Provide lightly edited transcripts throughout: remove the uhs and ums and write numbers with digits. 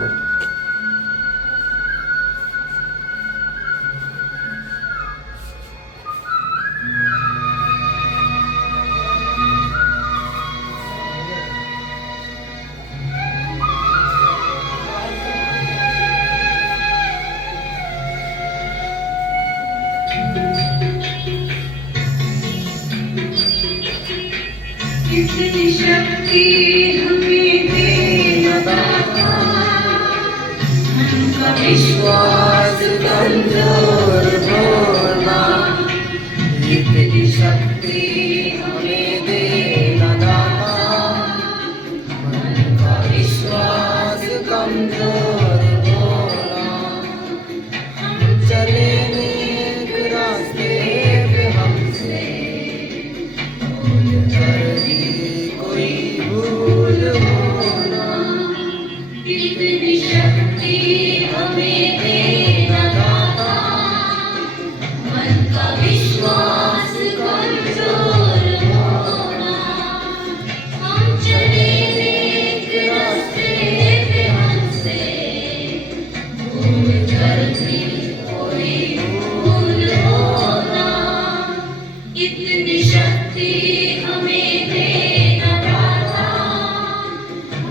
इतनी शक्ति हमें दे दाता, उनका विश्वास कमजोर होना। इतनी शक्ति हमें दे दाता, उनका विश्वास कमजोर होना। हम चले नेक रास्ते पे हमसे इतनी शक्ति हमें देना दाता, मन का विश्वास कमजोर होना। हम चले नेक रास्ते पे हमसे भूल कर भी कोई भूल होना। इतनी शक्ति हमें देना दाता,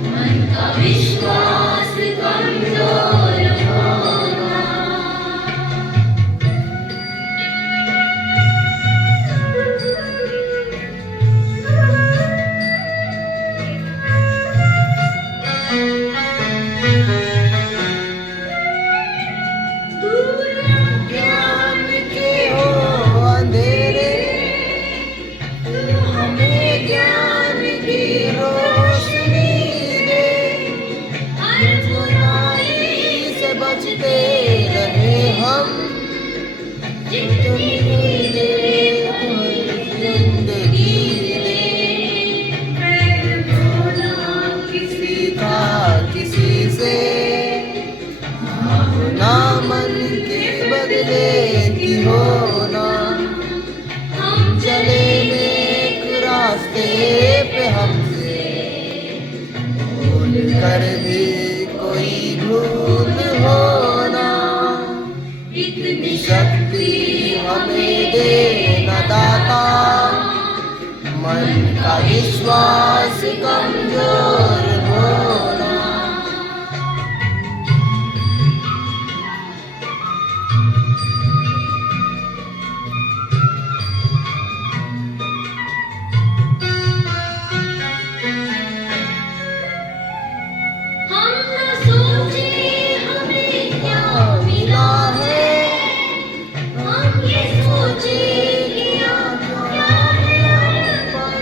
मन का विश्वास कमजोर होना। ज्ञान के हो अंधेरे, तू हमें ज्ञान की रोशनी दे। हर बुराई से बचते रहे हम, जिंदगी दे। मैं बोला किसी का किसी से, भावना मन के बदले की होना। हम चले नेक रास्ते पे हमसे भूल कर भी कोई भूल होना। इतनी शक्ति हमें देना दाता, मन का विश्वास कमजोर होना। हम न सोचे हमें क्या मिला है, हम ये सोचे किया क्या मिलापन।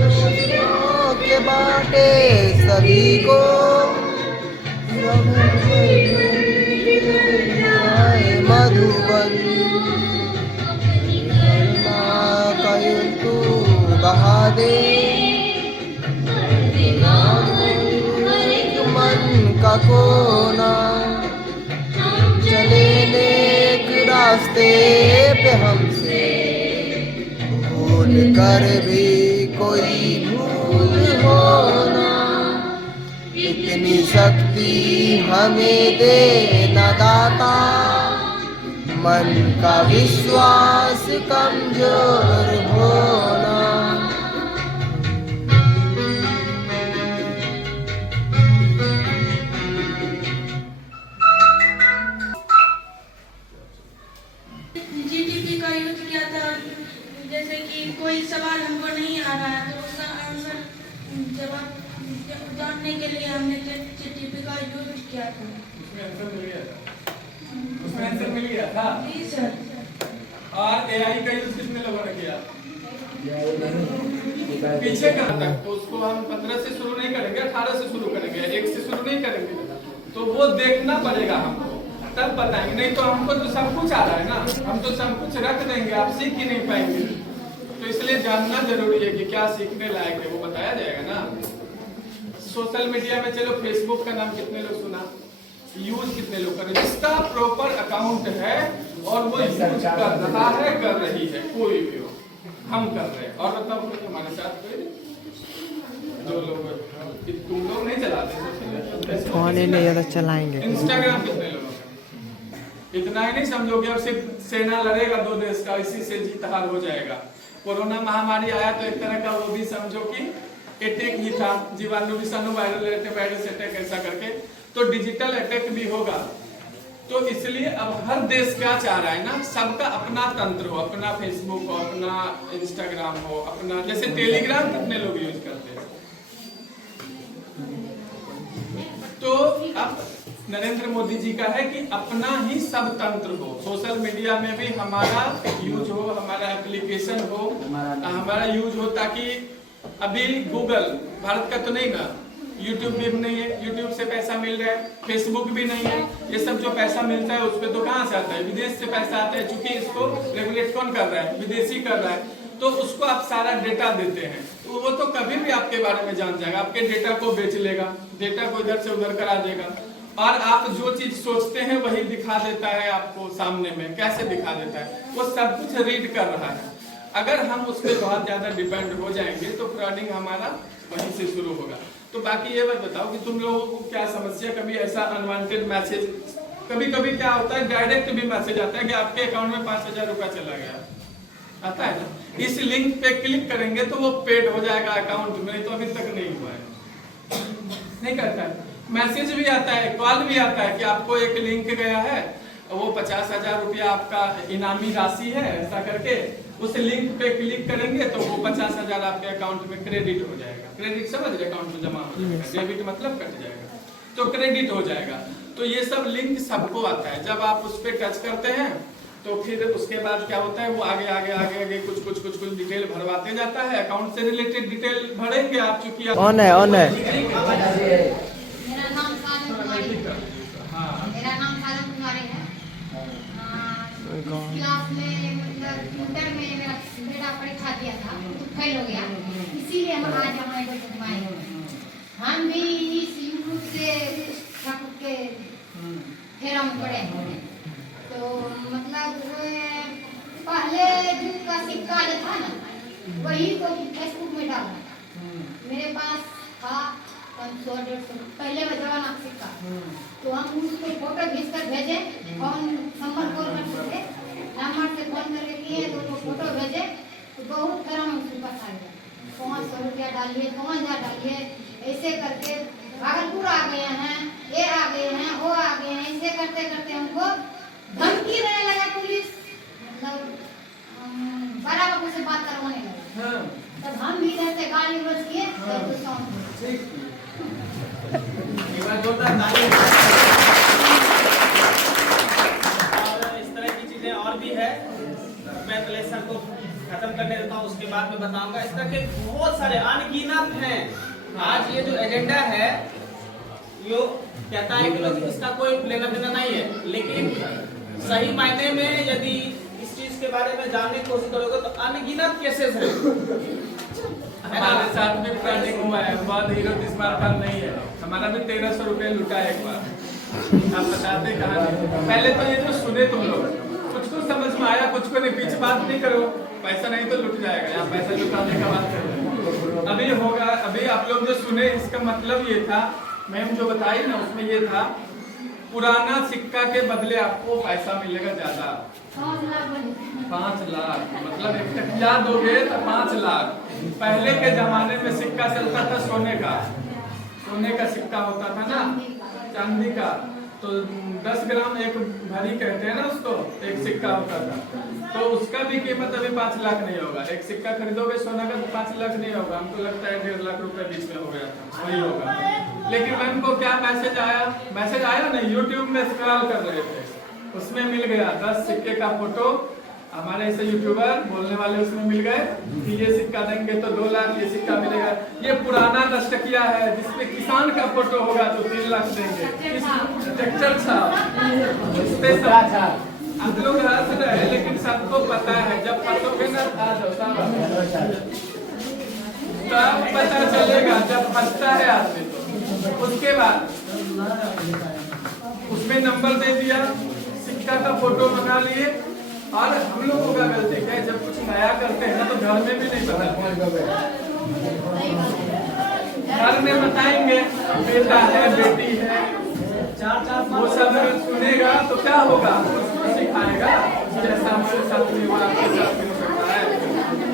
खुशियों के बाटे सभी को, सब आए मधुबन। करुणा का तू बहा दे, मन का कोना। हम चले नेक रास्ते पे हमसे भूल कर भी कोई भूल होना। इतनी शक्ति हमें देना दाता, मन का विश्वास कमजोर होना। जीडीपी का यूज किया था, जैसे कि कोई सवाल हमको नहीं आ रहा है तो उसका आंसर जवाब जानने के लिए हमने जीडीपी का यूज किया था। उसमें आंसर मिल गया था? उसमें आंसर मिल गया था? जी सर। और एआई का यूज कितने लोगों ने किया? पीछे कहाँ तक? तो उसको हम 15 से शुरू नहीं करेंगे, 18 से शुरू करेंगे, 1 से शुरू नहीं करेंगे। तो वो देखना पड़ेगा हमको, तब बताएंगे। नहीं तो हमको तो सब कुछ आ रहा है ना, हम तो सब कुछ रख देंगे, आप सीख ही नहीं पाएंगे। तो इसलिए जानना जरूरी है कि क्या सीखने लायक है, वो बताया जाएगा ना। सोशल मीडिया में चलो, फेसबुक का नाम कितने लोग सुना, यूज कितने लोग कर रहे हैं? जिसका प्रॉपर अकाउंट है और वो यूज कर रहा है, कर रही है, कोई भी हो, हम कर रहे हैं। और बताओ हमारे साथ जो लोग, तुम लोग नहीं चलाते सोशल मीडिया? फोन ही नहीं है तो चलाएंगे। इंस्टाग्राम कितने लोगों का? इतना ही नहीं समझोगे अब सिर्फ सेना लड़ेगा दो देश का, इसी से जीत हार हो जाएगा। कोरोना महामारी आया तो एक तरह का वो भी समझो कि अटैक ही था, जीवाणु विषाणु वायरस अटैक ऐसा करके, तो डिजिटल अटैक भी होगा। तो इसलिए अब हर देश क्या चाह रहा है ना, सबका अपना तंत्र हो, अपना फेसबुक हो, अपना इंस्टाग्राम हो, अपना जैसे टेलीग्राम कितने लोग यूज करते हैं। तो अब नरेंद्र मोदी जी का है कि अपना ही सब तंत्र हो, सोशल मीडिया में भी हमारा यूज हो, हमारा एप्लीकेशन हो, हमारा यूज हो, ताकि अभी गूगल भारत का तो नहीं ना, यूट्यूब भी नहीं है, यूट्यूब से पैसा मिल रहा है, फेसबुक भी नहीं है, ये सब जो पैसा मिलता है उस पर तो कहाँ से आता है, विदेश से पैसा आता है, चूंकि इसको रेगुलेट कौन कर रहा है, विदेशी कर रहा है, तो उसको आप सारा डेटा देते हैं, तो वो तो कभी भी आपके बारे में जान जाएगा, आपके डेटा को बेच लेगा, डेटा को इधर से उधर करा देगा, और आप जो चीज सोचते हैं वही दिखा देता है आपको सामने में। कैसे दिखा देता है, वो सब कुछ रीड कर रहा है। अगर हम उस पर बहुत ज्यादा डिपेंड हो जाएंगे तो फ्रॉडिंग हमारा वहीं से शुरू होगा। तो बाकी ये बात बताओ कि तुम लोगों को क्या समस्या, कभी ऐसा अनवांटेड मैसेज, कभी कभी क्या होता है डायरेक्ट भी मैसेज आता है कि आपके अकाउंट में 5,000 रुपया चला गया, आता है ना, इस लिंक पे क्लिक करेंगे तो वो पेड हो जाएगा अकाउंट में, तो अभी तक नहीं हुआ है, नहीं करता है। मैसेज भी आता है, कॉल भी आता है कि आपको एक लिंक गया है, वो 50,000 रुपया आपका इनामी राशि है, ऐसा करके उस लिंक पे क्लिक करेंगे तो वो 50,000 आपके अकाउंट में क्रेडिट हो जाएगा। क्रेडिट समझ रहे, अकाउंट में जमा हो जाएगा, डेबिट मतलब कट जाएगा, तो क्रेडिट हो जाएगा। तो ये सब लिंक सबको आता है, जब आप उस पर टच करते हैं तो फिर उसके बाद क्या होता है, वो आगे आगे आगे आगे कुछ डिटेल भरवाते जाता है, अकाउंट से रिलेटेड डिटेल भरेंगे आप, चूंकि ऑन है, ऑन है। मेरा नाम साधन कुमारी है। मेरा नाम साधन कुमारी है। क्लास में मतलब इंटर में मेरा बेटा परीक्षा दिया था, फेल हो गया, इसीलिए हम आज हमारे को घुमाए। हम भी इस यूट्यूब से ठाकुर के फेरा में पड़े हैं। तो मतलब पहले युग का सिक्का जो था ना, वही को फेसबुक में डाला। मेरे पास था 500 150 पहले जमाना सिक्का, तो हम उसको फोटो खींच कर भेजे, फोन नंबर कॉल करते थे, नंबर से फोन करके किए तो वो फोटो भेजे, तो बहुत फेरा में उसके पास आ गया, 500 रुपया डालिए, 5,000 डालिए, ऐसे करके भागलपुर आ गए हैं, ये आ गए हैं, वो आ गए हैं, ऐसे करते करते हमको धमकी देने लगा पुलिस, मतलब बड़ा बाबू से बात करवाने लगा। तब हम भी इधर से गाली गलौज किए, तब तो और इस तरह की चीजें और भी है, मैं पहले सर को खत्म करने देता हूँ, उसके बाद में बताऊंगा। इस तरह के बहुत सारे अनगिनत हैं। आज ये जो एजेंडा है यो कहता है कि लोग इसका कोई लेना देना नहीं है, लेकिन सही मायने में यदि इस चीज के बारे में जानने की कोशिश करोगे तो अनगिनत केसेस हैं। हमारे साथ भी फ्रॉडिंग हुआ है, बहुत हीरो इस बार का नहीं है, हमारा भी 1,300 रुपये लुटा है एक बार। आप बताते कहानी, पहले तो ये जो सुने तुम लोग, कुछ को समझ में आया, कुछ को नहीं, पीछे बात नहीं करो, पैसा नहीं तो लुट जाएगा, यहाँ पैसा लुटाने का बात करो। अभी होगा, अभी आप लोग जो सुने इसका मतलब ये था, मैम जो बताई ना उसमें ये था, पुराना सिक्का के बदले आपको पैसा मिलेगा ज्यादा, 5 लाख, मतलब एक टकिया दोगे तो 5 लाख। पहले के जमाने में सिक्का चलता था सोने का सिक्का होता था ना, चांदी का, तो 10 ग्राम एक भरी कहते हैं ना उसको, एक सिक्का होता था, तो उसका भी कीमत अभी 5 लाख नहीं होगा। एक सिक्का खरीदोगे सोना का तो 5 लाख नहीं होगा, हमको लगता है 1.5 लाख रुपए बीच में हो गया था, वही होगा। लेकिन मैम को क्या मैसेज आया नहीं, यूट्यूब में स्क्रॉल कर रहे थे, उसमें मिल गया 10 सिक्के का फोटो, हमारे ऐसे यूट्यूबर बोलने वाले उसमें मिल गए कि ये सिक्का देंगे तो 2 लाख, ये सिक्का मिलेगा, ये पुराना 10 टकिया है जिसपे किसान का फोटो होगा तो 3 लाख देंगे, ट्रैक्टर था। आप लोग हंस रहे हैं लेकिन सबको पता है, जब फंसोगे ना तब पता चलेगा, जब फंसता है आदमी तो। उसके बाद उसमें नंबर दे दिया, सिक्का का फोटो बना लिए, और हम लोगों का गलती क्या है, जब कुछ नया करते हैं ना तो घर में भी नहीं बताते, घर में बताएंगे बेटा है बेटी है, वो सब अगर सुनेगा तो क्या होगा, उसको सिखाएगा जैसा हमारे साथ में हुआ आपके साथ में हो सकता है।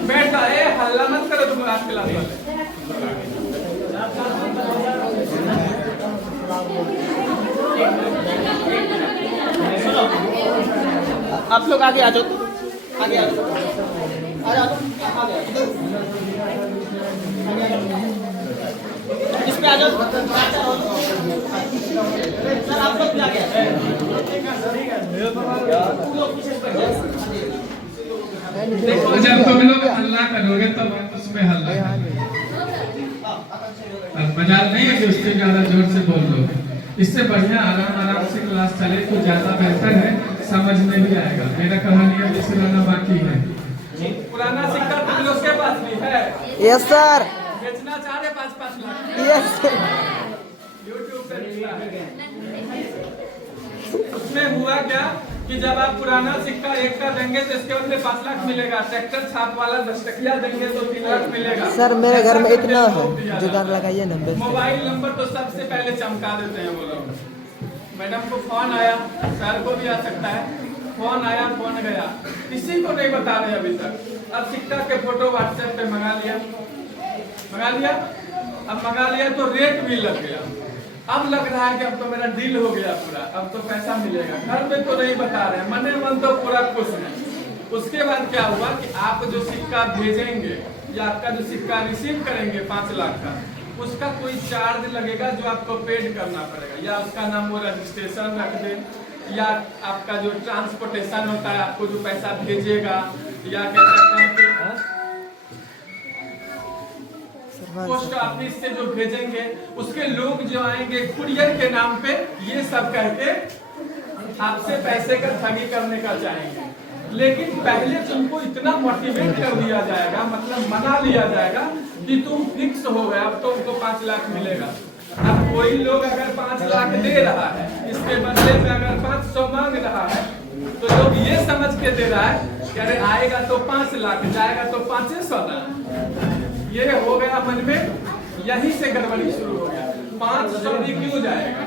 बेटा है हल्ला मत करो तुम आज क्लास वाले। सुनो आप लोग आगे आ जाओ, आगे आ जाओ, आ जाओ इस पे आ जाओ सर, आप लोग भी आगे देखो जब तुम लोग हल्ला करोगे तो उसमें हल्ला मजाल नहीं है कि उससे ज्यादा जोर से बोल लो। इससे बढ़िया आराम आराम से क्लास चले तो ज्यादा बेहतर है, समझ में भी आएगा। मेरा कहानी अभी सुनाना बाकी है। पुराना सिक्का तुम लोग के पास भी है? Yes sir. बेचना चाह रहे 5-5 लाख? यस। YouTube पे मिला है। उसमें हुआ क्या कि जब आप पुराना सिक्का 1 का देंगे तो इसके बदले 5 लाख मिलेगा। ट्रैक्टर छाप वाला 10 टकिया देंगे तो 3 लाख मिलेगा। सर मेरे घर में इतना है, जुगाड़ लगाइए ना। मोबाइल नंबर तो सबसे पहले चमका देते हैं वो लोग। मैडम को फोन आया, सर को भी आ सकता है, फोन आया फोन गया, किसी को नहीं बता रहे अभी तक। अब सिक्का के फोटो व्हाट्सएप पे मंगा लिया। अब मंगा लिया तो रेट भी लग गया। अब लग रहा है कि अब तो मेरा डील हो गया पूरा, अब तो पैसा मिलेगा। घर में तो नहीं बता रहे, मने मन तो पूरा खुश है। उसके बाद क्या हुआ कि आप जो सिक्का भेजेंगे या आपका जो सिक्का रिसीव करेंगे 5 लाख का, उसका कोई चार्ज लगेगा जो आपको पेड करना पड़ेगा। या उसका नाम वो रजिस्ट्रेशन रख दे, या आपका जो ट्रांसपोर्टेशन होता है, आपको जो पैसा भेजेगा, या कह सकते हैं कि पोस्ट ऑफिस से जो भेजेंगे, उसके लोग जो आएंगे कुरियर के नाम पे, ये सब करके आपसे पैसे का ठगी करने का चाहेंगे। लेकिन पहले तुमको इतना मोटिवेट कर दिया जाएगा, मतलब मना लिया जाएगा कि तुम फिक्स हो गए, अब तुमको 5 लाख मिलेगा। अब कोई लोग अगर 5 लाख दे रहा है, इसके बदले में अगर 500 मांग रहा है, तो लोग ये समझ के दे रहा है कि अरे आएगा तो 5 लाख, जाएगा तो 500 ना। ये हो गया मन में, यहीं से गड़बड़ी शुरू हो गया। 500 भी क्यों जाएगा।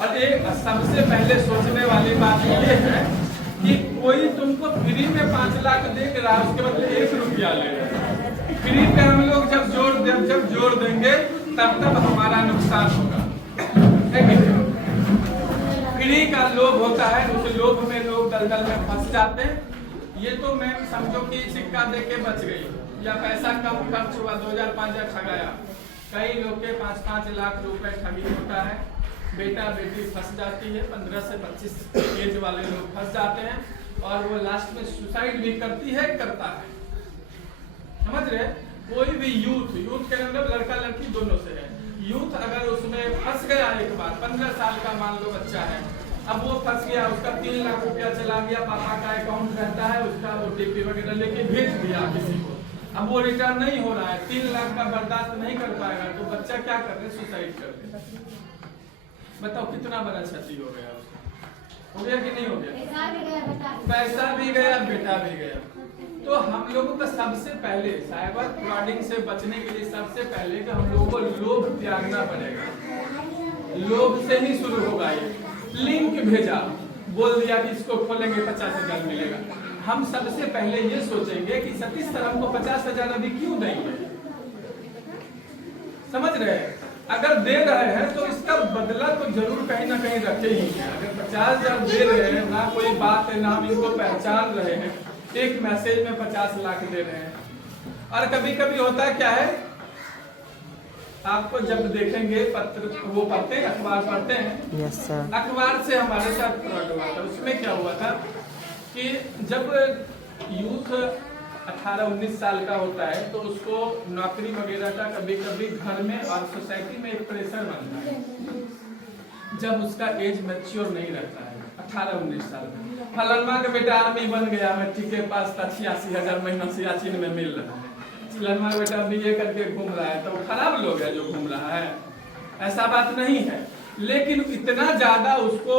और एक सबसे पहले सोचने वाली बात ये है कि कोई तुमको फ्री में 5 लाख दे रहा है, उसके बदले 1 रुपया ले रहा है। फ्री पे हम लोग जब जोड़ देंगे तब हमारा नुकसान होगा। फ्री का लोभ होता है, उस लोभ में लोग दलदल में फंस जाते हैं। ये तो मैं समझो कि सिक्का दे के बच गई, या पैसा कम खर्च हुआ, 2000-5000 ठगाया। कई लोग के 5-5 लाख रुपए ठगी होता है। बेटा बेटी फंस जाती है, 15 से 25 एज वाले लोग फंस जाते हैं, और वो लास्ट में सुसाइड भी करती है, करता है। समझ रहे? कोई भी यूथ के अंदर लड़का लड़की दोनों से है। यूथ अगर उसमें फंस गया एक बार, 15 साल का मान लो बच्चा है, अब वो फंस गया, उसका 3 लाख रुपया चला गया, पापा का अकाउंट रहता है, उसका OTP वगैरह लेके भेज दिया किसी को, अब वो रिटर्न नहीं हो रहा है, 3 लाख का बर्दाश्त नहीं कर पाएगा, तो बच्चा क्या कर रहे, सुसाइड कर रहे। बताओ कितना बड़ा क्षति हो गया उसको, हो गया कि नहीं हो गया? पैसा भी गया, बेटा भी गया। तो हम लोगों को सबसे पहले साइबर फ्रॉडिंग से बचने के लिए सबसे पहले कि हम लोगों को लोभ त्यागना पड़ेगा। लोभ से ही शुरू होगा। ये लिंक भेजा, बोल दिया कि इसको खोलेंगे 50,000 मिलेगा। हम सबसे पहले ये सोचेंगे कि सतीश सर हमको 50,000 अभी क्यों देंगे। समझ रहे हैं? अगर दे रहे हैं तो इसका बदला तो जरूर कहीं ना कहीं रखे ही हैं। अगर 50,000 दे रहे हैं, ना कोई बात है, ना हम इनको पहचान रहे हैं, एक मैसेज में 50 लाख दे रहे हैं। और कभी कभी होता क्या है, आपको जब देखेंगे पत्र, वो पढ़ते हैं, अखबार पढ़ते हैं। Yes sir. अखबार से हमारे साथ फ्रॉड हुआ था। उसमें क्या हुआ था कि जब यूथ 18-19 साल का होता है तो उसको नौकरी वगैरह का कभी कभी घर में और सोसाइटी में एक प्रेशर बनता है। जब उसका एज मैच्योर नहीं रहता है, 18-19 साल में, फलाना का बेटा आर्मी बन गया, मैट्रिक के पास था, 86,000 महीना सियाचिन में मिल रहा है, फलाना का बेटा BA करके घूम रहा है, तो खराब लोग है जो घूम रहा है, ऐसा बात नहीं है। लेकिन इतना ज्यादा उसको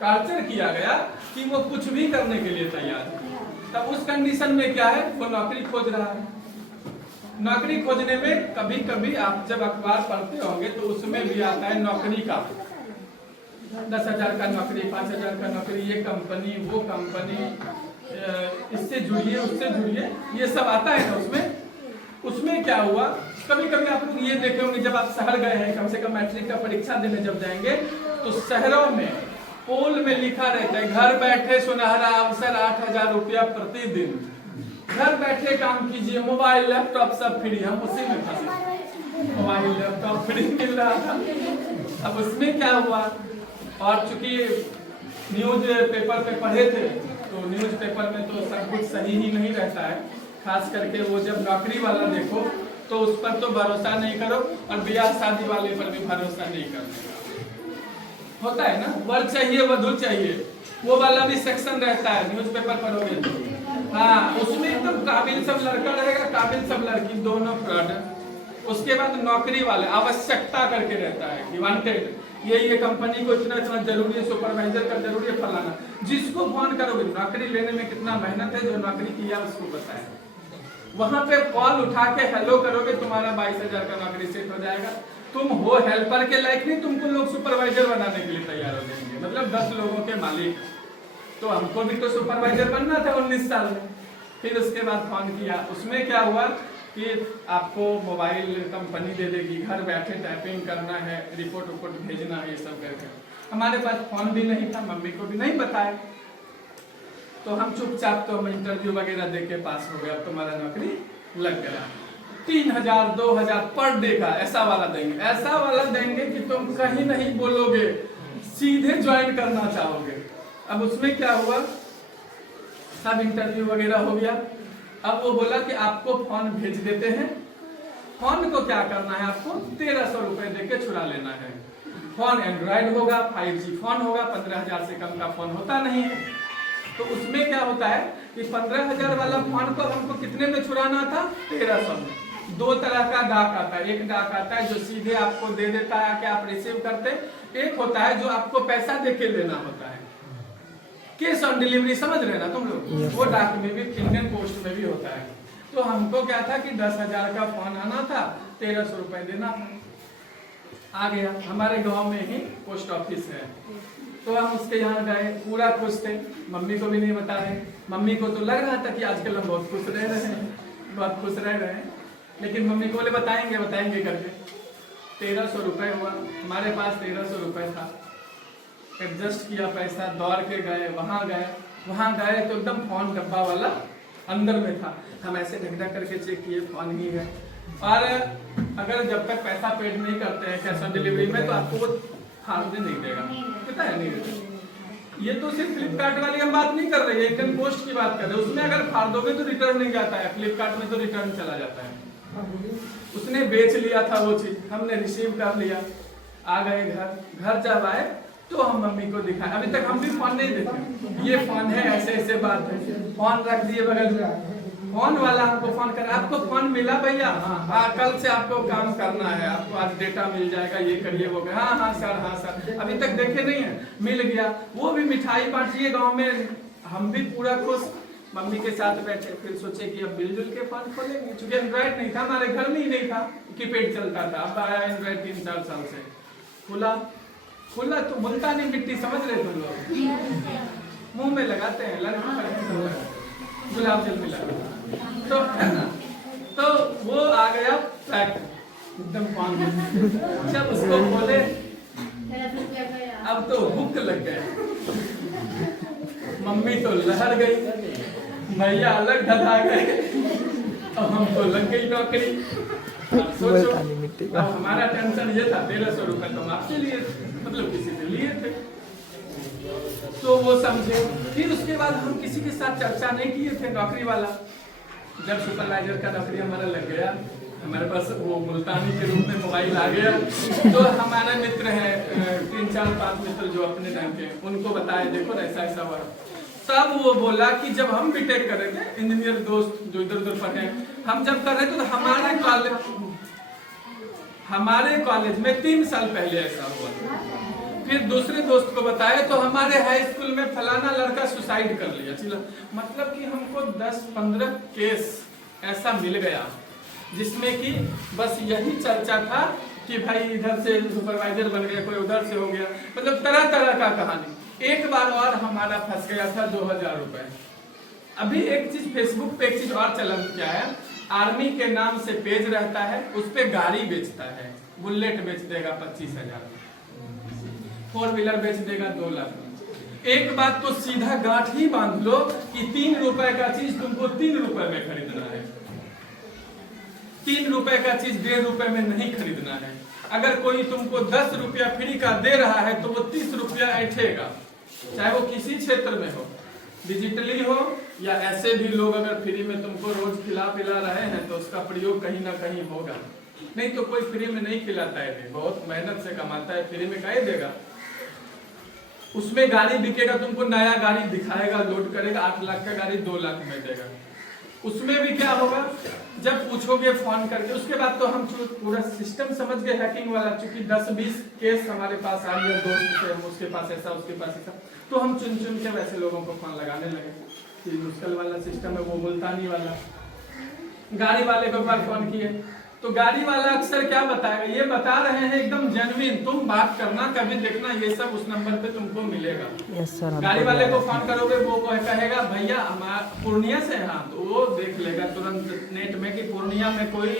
टॉर्चर किया गया कि वो कुछ भी करने के लिए तैयार है। तब उस कंडीशन में क्या है, वो नौकरी खोज रहा है। नौकरी खोजने में कभी कभी आप जब अखबार पढ़ते होंगे तो उसमें भी आता है नौकरी का 10,000 का नौकरी, 5,000 का नौकरी, ये कंपनी वो कंपनी, इससे जुड़िए उससे जुड़िए, ये सब आता है ना। उसमें क्या हुआ, कभी कभी आप लोग ये देखे होंगे जब आप शहर गए हैं, कम से कम मैट्रिक का परीक्षा देने जब जाएंगे तो शहरों में पोल में लिखा रहता है घर बैठे सुनहरा अवसर 8,000 रुपया प्रतिदिन, घर बैठे काम कीजिए, मोबाइल लैपटॉप सब फ्री। हम उसी में फंसे, मोबाइल लैपटॉप फ्री मिल रहा था। अब उसमें क्या हुआ, और चूंकि न्यूज पेपर पे पढ़े थे तो न्यूज पेपर में तो सब कुछ सही ही नहीं रहता है, खास करके वो जब नौकरी वाला देखो तो उस पर तो भरोसा नहीं करो, और ब्याह शादी वाले पर भी भरोसा नहीं करने का होता है ना। वर चाहिए वधू चाहिए, वो वाला भी सेक्शन रहता है न्यूज़पेपर पढ़ोगे तो। हाँ, उसमें एकदम काबिल सब लड़का रहेगा, काबिल सब लड़की, दोनों फ्रॉड। उसके बाद नौकरी वाले आवश्यकता करके रहता है कि वांटेड, ये कंपनी को इतना इतना जरूरी है, सुपरवाइजर का जरूरी है, फलाना। जिसको फोन करोगे, नौकरी लेने में कितना मेहनत है, जो नौकरी किया उसको पता है। वहां पे कॉल उठा के हेलो करोगे, तुम्हारा 22,000 का नौकरी सेट हो जाएगा। तुम हो हेल्पर के लायक नहीं, तुमको लोग सुपरवाइजर बनाने के लिए तैयार हो जाएंगे, मतलब 10 लोगों के मालिक। तो हमको भी तो सुपरवाइजर बनना था 19 साल में। फिर उसके बाद फोन किया, उसमें क्या हुआ कि आपको मोबाइल कंपनी दे देगी, घर बैठे टाइपिंग करना है, रिपोर्ट भेजना है, ये सब करके। हमारे पास फोन भी नहीं था, मम्मी को भी नहीं बताया, तो हम चुपचाप तो हम इंटरव्यू वगैरह दे के पास हो गया, अब तुम्हारा नौकरी लग गया। 3,000 2,000 पर डे का ऐसा वाला देंगे कि तुम कहीं नहीं बोलोगे, सीधे ज्वाइन करना चाहोगे। अब उसमें क्या हुआ, सब इंटरव्यू वगैरह हो गया। अब वो बोला कि आपको फोन भेज देते हैं, फोन को क्या करना है, आपको 1,300 रुपए दे के छुड़ा लेना है। फोन एंड्रॉइड होगा, 5G फोन होगा, 15,000 से कम का फोन होता नहीं है। तो उसमें क्या होता है कि 15,000 वाला फोन को हमको कितने में छुड़ाना था, 1,300 में। 2 तरह का डाक आता है, एक डाक आता है जो सीधे आपको दे देता है कि आप रिसीव करते, एक होता है जो आपको पैसा दे के लेना होता है, कैश ऑन डिलीवरी, समझ रहे ना तुम लोग। वो डाक में भी, इंडियन पोस्ट में भी होता है। तो हमको क्या था कि 10,000 का फोन आना था, 1,300 रुपए देना था। आ गया, हमारे गांव में ही पोस्ट ऑफिस है, तो हम उसके यहाँ गए, पूरा खुश थे, मम्मी को भी नहीं बता रहे। मम्मी को तो लग रहा था कि आजकल हम बहुत खुश रह रहे हैं, बहुत खुश रह रहे हैं, लेकिन मम्मी को बोले बताएंगे करके। 1,300 रुपए हुआ, हमारे पास 1,300 रुपए था, एडजस्ट किया पैसा, दौड़ के गए, वहाँ गए तो एकदम फोन डब्बा वाला अंदर में था। हम ऐसे ढक करके चेक किए, फोन ही है। और अगर जब तक पैसा पेड नहीं करते हैं कैश ऑन डिलीवरी में, तो आपको वो फाड़ने नहीं देगा, पता है नहीं देगा। ये तो सिर्फ फ्लिपकार्ट वाली हम बात नहीं कर रहे हैं, इंडियन पोस्ट की बात कर रहे हैं। उसमें अगर फाड़ दोगे तो रिटर्न नहीं जाता है, फ्लिपकार्ट में तो रिटर्न चला जाता है। उसने बेच लिया था वो चीज, हमने रिसीव कर लिया, आ गए घर जब आए तो हम मम्मी को दिखाए। अभी तक हम भी फोन नहीं देते, ये फोन है, ऐसे ऐसे बात है, फोन रख दिए बगल में। फोन वाला हमको फोन कर, आपको फोन मिला भैया? हाँ, कल से आपको काम करना है, आपको आज डेटा मिल जाएगा, ये करिए वो करिए। हाँ सर, अभी तक देखे नहीं है, मिल गया। वो भी मिठाई बांटिए गाँव में, हम भी पूरा खुश। मम्मी के साथ बैठे, फिर सोचे कि अब मिलजुल के फोन खोलेंगे, चूंकि एंड्रॉइड नहीं था, हमारे घर में ही नहीं था, कीपैड चलता था। अब आया एंड्रॉइड 3-4 साल से, खुला तो मुल्तानी मिट्टी, समझ रहे तुम लोग, मुंह में लगाते हैं, गुलाब जल मिला तो है ना। तो वो आ गया पैक एकदम फोन, जब उसको खोले अब तो हुक लग गए, मम्मी तो लहर गई, भैया अलग ढला गए, अब हमको लग गई नौकरी। सोचो, अब हमारा टेंशन ये था, 1,300 रुपए तो आपके लिए, मतलब किसी से लिए थे, तो वो समझे। फिर उसके बाद हम किसी के साथ चर्चा नहीं किए थे नौकरी वाला। जब सुपरवाइजर का नौकरी हमारा लग गया, हमारे पास वो मुल्तानी के रूप में मोबाइल आ गया, तो हमारे मित्र हैं 3-4-5 मित्र जो अपने टाइम के, उनको बताया देखो ऐसा हुआ। तब वो बोला कि जब हम बीटेक कर रहे थे, इंजीनियर दोस्त जो इधर उधर पढ़े, हम जब कर रहे थे तो हमारे कॉलेज में 3 साल पहले ऐसा हुआ। फिर दूसरे दोस्त को बताया तो हमारे हाई स्कूल में फलाना लड़का सुसाइड कर लिया। मतलब कि हमको 10-15 केस ऐसा मिल गया जिसमें कि बस यही चर्चा था कि भाई इधर से सुपरवाइजर बन गया, कोई उधर से हो गया, मतलब तरह तरह का कहानी। एक बार और हमारा फंस गया था 2000 रुपए। अभी एक चीज फेसबुक पे एक चीज और चलन क्या है, आर्मी के नाम से पेज रहता है, उस पे गाड़ी बेचता है, बुलेट बेच देगा 25,000, 4 व्हीलर बेच देगा 2 लाख। एक बात तो सीधा गांठ ही बांध लो कि 3 रुपए का चीज तुमको 3 रुपए में खरीदना है, 3 रुपए का चीज 1.5 रुपए में नहीं खरीदना है। अगर कोई तुमको 10 रुपया फ्री का दे रहा है तो वो 30 रुपया ऐठेगा, चाहे वो किसी क्षेत्र में हो, डिजिटली हो या ऐसे भी लोग अगर फ्री में तुमको रोज खिला पिला रहे हैं तो उसका प्रयोग कहीं ना कहीं होगा। नहीं तो कोई फ्री में नहीं खिलाता है, बहुत मेहनत से कमाता है, फ्री में काहे देगा। उसमें गाड़ी बिकेगा, तुमको नया गाड़ी दिखाएगा, लोड करेगा, 8 लाख का गाड़ी 2 लाख में देगा। उसमें भी क्या होगा, जब पूछोगे फोन करके, उसके बाद तो हम पूरा सिस्टम समझ गए हैकिंग वाला, चूंकि 10-20 केस हमारे पास आ गया दोस्त से, हम उसके पास ऐसा उसके पास ऐसा, तो हम चुन चुन के वैसे लोगों को फोन लगाने लगे कि मुश्किल वाला सिस्टम है, वो मुल्तानी वाला। गाड़ी वाले को बार फोन किए तो गाड़ी वाला अक्सर क्या बताएगा, ये बता रहे हैं एकदम जेन्युइन, तुम बात करना, कभी देखना ये सब उस नंबर पे तुमको मिलेगा। Yes sir. गाड़ी वाले को फोन करोगे, वो कहेगा भैया हमारा पूर्णिया से, हाँ, तो वो देख लेगा तुरंत नेट में कि पूर्णिया में कोई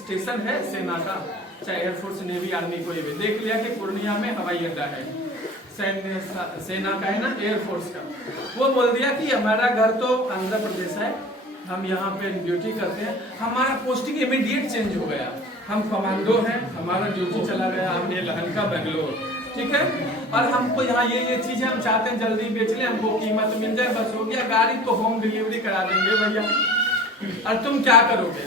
स्टेशन है सेना का, चाहे एयरफोर्स नेवी आर्मी कोई भी, देख लिया कि पूर्णिया में हवाई अड्डा है, सेना का है ना, एयरफोर्स का। वो बोल दिया कि हमारा घर तो आंध्र प्रदेश है, हम यहाँ पे ड्यूटी करते हैं, हमारा पोस्टिंग इमीडिएट चेंज हो गया, हम कमांडो हैं, हमारा ड्यूटी चला गया, हमने लहनका बेंगलोर, ठीक है, और हमको यहाँ ये चीजें हम चाहते हैं जल्दी बेच लें, हमको कीमत मिल जाए, बस हो गया। गाड़ी तो होम डिलीवरी करा देंगे भैया, और तुम क्या करोगे,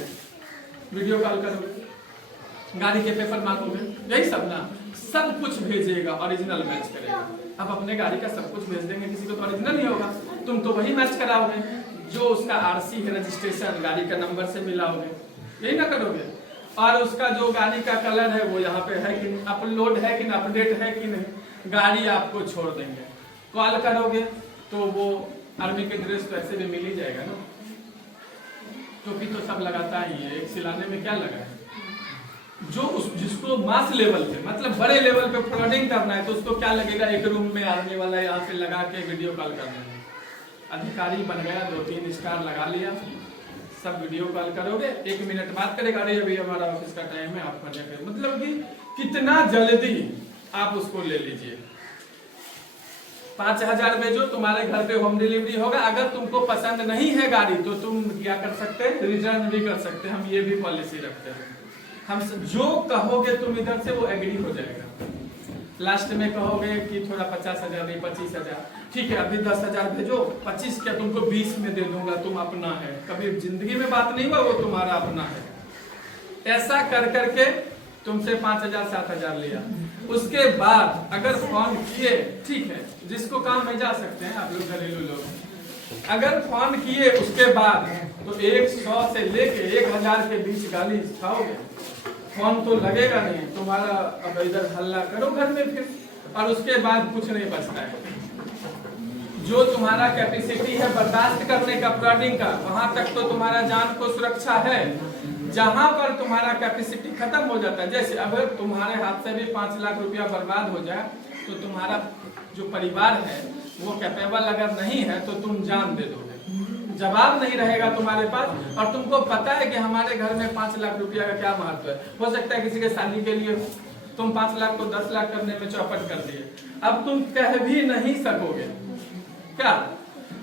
वीडियो कॉल करोगे, गाड़ी के पेपर मांगोगे, यही सब ना, सब कुछ भेजेगा, ओरिजिनल मैच करेगा। अब अपने गाड़ी का सब कुछ भेज देंगे, किसी को तो ओरिजिनल नहीं होगा, तुम तो वही मैच कराओगे जो उसका आरसी है, रजिस्ट्रेशन गाड़ी का नंबर से मिलाओगे, यही ना करोगे। और उसका जो गाड़ी का कलर है वो यहाँ पे है कि अपलोड है कि अपडेट है कि नहीं, गाड़ी आपको छोड़ देंगे। कॉल करोगे तो वो आर्मी के ड्रेस तो ऐसे भी मिल ही जाएगा ना, टोपी तो सब लगाता ही है, एक सिलाने में क्या लगा है। जो जिसको मास लेवल पे, मतलब बड़े लेवल पे फ्रॉडिंग करना है, तो उसको क्या लगेगा, एक रूम में आर्मी वाला यहाँ पे लगा के वीडियो कॉल करना है, अधिकारी बन गया, 2-3 स्टार लगा लिया, सब वीडियो कॉल करोगे, 1 मिनट बात करेगा, अरे अभी हमारा ऑफिस का टाइम है, आप कर, मतलब कि कितना जल्दी आप उसको ले लीजिए। 5000 भेजो, तुम्हारे घर पे होम डिलीवरी होगा। अगर तुमको पसंद नहीं है गाड़ी तो तुम क्या कर सकते हैं, रिटर्न भी कर सकते हैं, हम ये भी पॉलिसी रखते हैं। हम जो कहोगे तुम इधर से वो एग्री हो जाएगा। लास्ट में कहोगे कि थोड़ा 50,000 नहीं 25,000, ठीक है अभी 10,000 भेजो, 25 क्या तुमको 20 में दे दूंगा, तुम अपना है, कभी जिंदगी में बात नहीं हुआ, वो तुम्हारा अपना है। ऐसा कर करके तुमसे 5,000-7,000 लिया। उसके बाद अगर फोन किए, ठीक है, जिसको काम में जा सकते हैं आप लोग घरेलू लोग, अगर फोन किए उसके बाद तो 100 से लेके 1000 के बीच गाली खाओगे, फोन तो लगेगा नहीं तुम्हारा। अब इधर हल्ला करो घर में फिर, और उसके बाद कुछ नहीं बचता है। जो तुम्हारा कैपेसिटी है बर्दाश्त करने का, फ्रॉडिंग का, वहां तक तो तुम्हारा जान को सुरक्षा है। जहां पर तुम्हारा कैपेसिटी खत्म हो जाता है, जैसे अगर तुम्हारे हाथ से भी 5 लाख रुपया बर्बाद हो जाए तो तुम्हारा जो परिवार है वो कैपेबल अगर नहीं है तो तुम जान दे दोगे, जवाब नहीं रहेगा तुम्हारे पास। और तुमको पता है कि हमारे घर में 5 लाख रुपया का क्या महत्व है। हो सकता है किसी के शादी के लिए तुम 5 लाख को 10 लाख करने में चौपट कर दिए, अब तुम कह भी नहीं सकोगे क्या।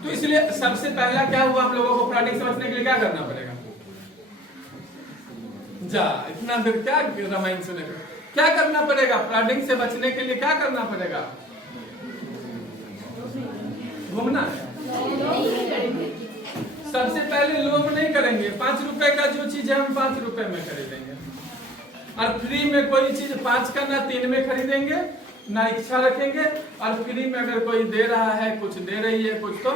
तो इसलिए सबसे पहला क्या हुआ, हम लोगों को फ्रॉडिंग समझने के लिए क्या करना पड़ेगा। जा इतना देर क्या रामायण सुने, क्या करना पड़ेगा फ्रॉडिंग से बचने के लिए, क्या करना पड़ेगा, घूमना है। सबसे पहले लोभ नहीं करेंगे। 5 रुपए का जो चीज है हम 5 रुपए में खरीदेंगे, और फ्री में कोई चीज 5 का ना 3 में खरीदेंगे, ना इच्छा रखेंगे। और फ्री में अगर कोई दे रहा है, कुछ दे रही है कुछ, तो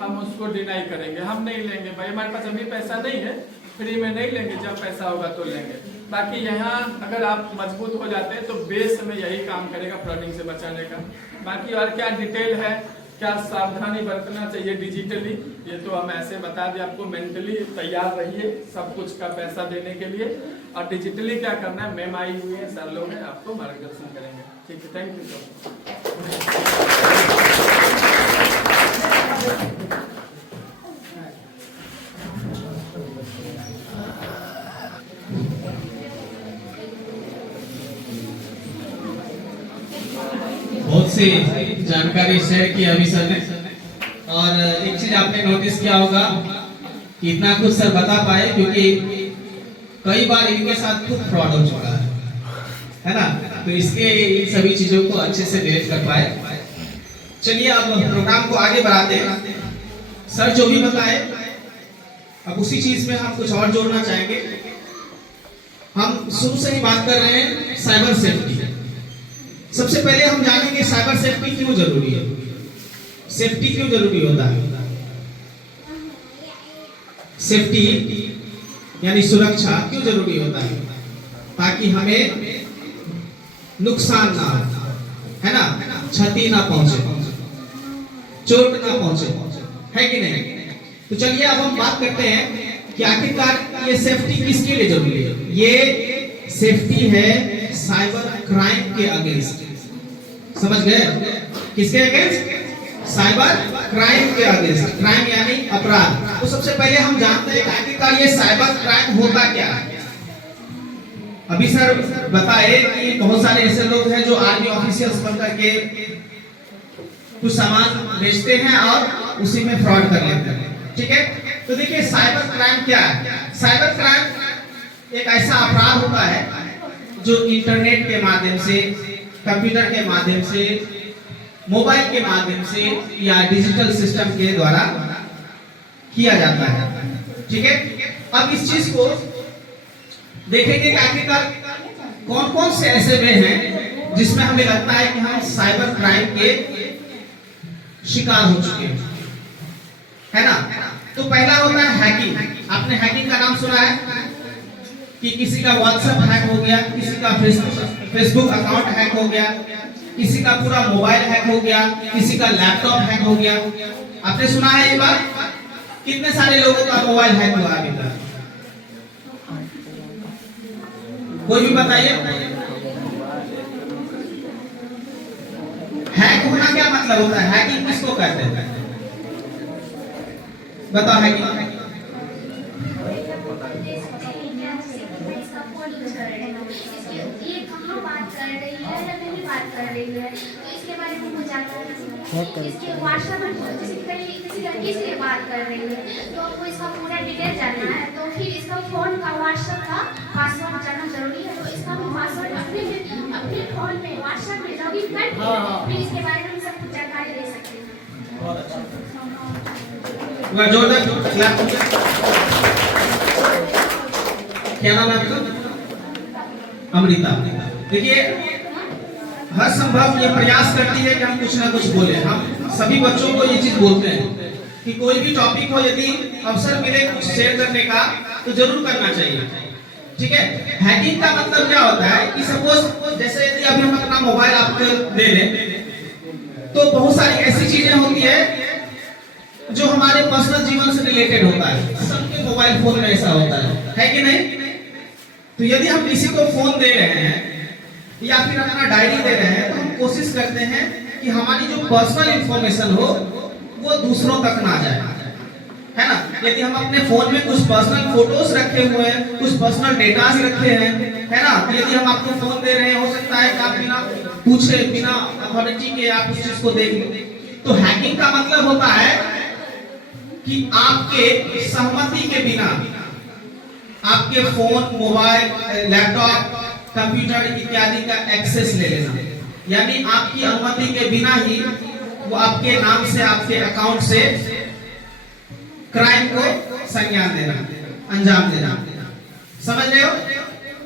हम उसको डिनाई करेंगे, हम नहीं लेंगे भाई, हमारे पास अभी पैसा नहीं है, फ्री में नहीं लेंगे, जब पैसा होगा तो लेंगे। बाकी यहाँ अगर आप मजबूत हो जाते हैं तो बेस में यही काम करेगा फ्रॉडिंग से बचाने का। बाकी और क्या डिटेल है, क्या सावधानी बरतना चाहिए डिजिटली, ये तो हम ऐसे बता दें आपको। मेंटली तैयार रहिए सब कुछ का पैसा देने के लिए, और डिजिटली क्या करना है, मैम आई हुई है, सर लोग हैं, आपको मार्गदर्शन करेंगे। ठीक है, थैंक यू सर। बहुत सी जानकारी शेयर की अभी सर ने, और एक चीज आपने नोटिस किया होगा कि इतना कुछ सर बता पाए क्योंकि कई बार इनके साथ खूब फ्रॉड हो चुका है ना, तो इसके इन सभी चीजों को अच्छे से डील कर पाए। चलिए अब प्रोग्राम को आगे बढ़ाते हैं। सर जो भी बताए अब उसी चीज में हम कुछ और जोड़ना चाहेंगे। हम शुरू से ही बात कर रहे हैं साइबर सेफ्टी। सबसे पहले हम जानेंगे साइबर सेफ्टी क्यों जरूरी है, सेफ्टी क्यों जरूरी होता है। सेफ्टी यानी सुरक्षा क्यों जरूरी होता है, ताकि हमें नुकसान ना हो, है ना, क्षति ना पहुंचे, चोट ना पहुंचे, है कि नहीं। तो चलिए अब हम बात करते हैं कि आखिरकार ये सेफ्टी किसके लिए जरूरी है। ये सेफ्टी है साइबर क्राइम के अगेंस्ट। समझ गए, किसके अगेंस्ट, साइबर क्राइम के अगेंस्ट। क्राइम यानी अपराध। तो सबसे पहले हम जानते हैं कि आखिरकार ये साइबर क्राइम होता क्या है। अभी सर बताए कि बहुत सारे ऐसे लोग हैं जो आर्मी ऑफिसर्स बनकर के कुछ सामान बेचते हैं और उसी में फ्रॉड कर लेते हैं। ठीक है, तो देखिए साइबर क्राइम क्या है। साइबर क्राइम एक ऐसा अपराध होता है जो इंटरनेट के माध्यम से, कंप्यूटर के माध्यम से, मोबाइल के माध्यम से या डिजिटल सिस्टम के द्वारा किया जाता है। ठीक है, अब इस चीज को देखेंगे कि आखिरकार कौन कौन से ऐसे वे हैं जिसमें हमें लगता है कि हम साइबर क्राइम के शिकार हो चुके हैं, है ना। तो पहला होता है हैकिंग। आपने हैकिंग का नाम सुना है कि किसी का व्हाट्सएप हैक हो गया, किसी का फेसबुक अकाउंट हैक हो गया, किसी का पूरा मोबाइल हैक हो गया, किसी का लैपटॉप हैक हो गया। आपने सुना है ये बात, कितने सारे लोगों का मोबाइल हैक हुआ अभी तक, कोई भी बताइए। हैक होना क्या मतलब होता है, हैकिंग किसको कहते हैं, बताओ हैकिंग। ये कहाँ बात कर रही है या नहीं बात कर रही है, तो इसके बारे में मुझे जानना है। इसके व्हाट्सएप में किसी लड़की से बात कर रही है तो आपको इसका पूरा डिटेल जानना है, तो फिर इसका फोन का व्हाट्सएप का पासवर्ड जानना जरूरी है। तो इसका भी पासवर्ड अपने फोन में व्हाट्सएप में लॉगिन करके फिर इसके बारे में सब कुछ जानकारी ले सकते हैं। बहुत अच्छा, जोरदार क्या नाम है आपका? अमृता। देखिए हर संभव ये प्रयास करती है कि हम कुछ ना कुछ बोले। हम सभी बच्चों को ये चीज बोलते हैं कि कोई भी टॉपिक हो, यदि अवसर मिले कुछ शेयर करने का तो जरूर करना चाहिए। ठीक है, हैकिंग का मतलब क्या होता है कि सपोज जैसे यदि अभी हम अपना मोबाइल आपको दे दें तो बहुत सारी ऐसी चीजें होती है जो हमारे पर्सनल जीवन से रिलेटेड होता है। सबके मोबाइल फोन में ऐसा होता है कि नहीं। तो यदि हम किसी को फोन दे रहे हैं या फिर अपना डायरी दे रहे हैं तो हम कोशिश करते हैं कि हमारी जो पर्सनल इंफॉर्मेशन हो वो दूसरों तक ना जाए, है ना। यदि हम अपने फोन में कुछ पर्सनल फोटोज रखे हुए हैं, कुछ पर्सनल डेटास रखे हैं, है ना, यदि हम आपको फोन दे रहे हैं, हो सकता है कि आप बिना पूछे, बिना अथॉरिटी के आप उस चीज को देख लें। तो हैकिंग का मतलब होता है कि आपके सहमति के बिना आपके फोन, मोबाइल, लैपटॉप, कंप्यूटर इत्यादि का एक्सेस ले लेना, यानी आपकी अनुमति के बिना ही वो आपके नाम से, आपके अकाउंट से क्राइम को संज्ञान देना, अंजाम देना। समझ रहे हो,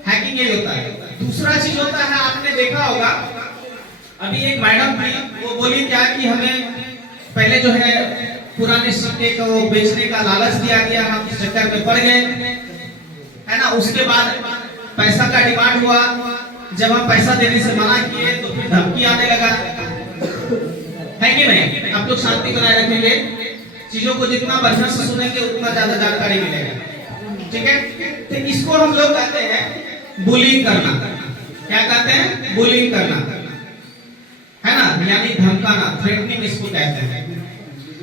हैकिंग ये होता है। दूसरा चीज होता है, आपने देखा होगा अभी एक मैडम थी, वो बोली क्या कि हमें पहले जो है पुराने सिक्के को बेचने का लालच दिया गया, हम इस चक्कर में पड़ गए, है ना। उसके बाद पैसा का डिमांड हुआ, जब हम पैसा देने से मना किए तो फिर धमकी आने लगा, है कि नहीं? आप लोग शांति बनाए रखेंगे, चीजों को जितना बढ़िया से सुनेंगे उतना ज्यादा जानकारी मिलेगा, ठीक है? तो इसको हम लोग कहते हैं बुलिंग करना। क्या कहते हैं? बुलिंग करना, है ना, यानी धमकाना, थ्रेटनिंग इसको कहते हैं।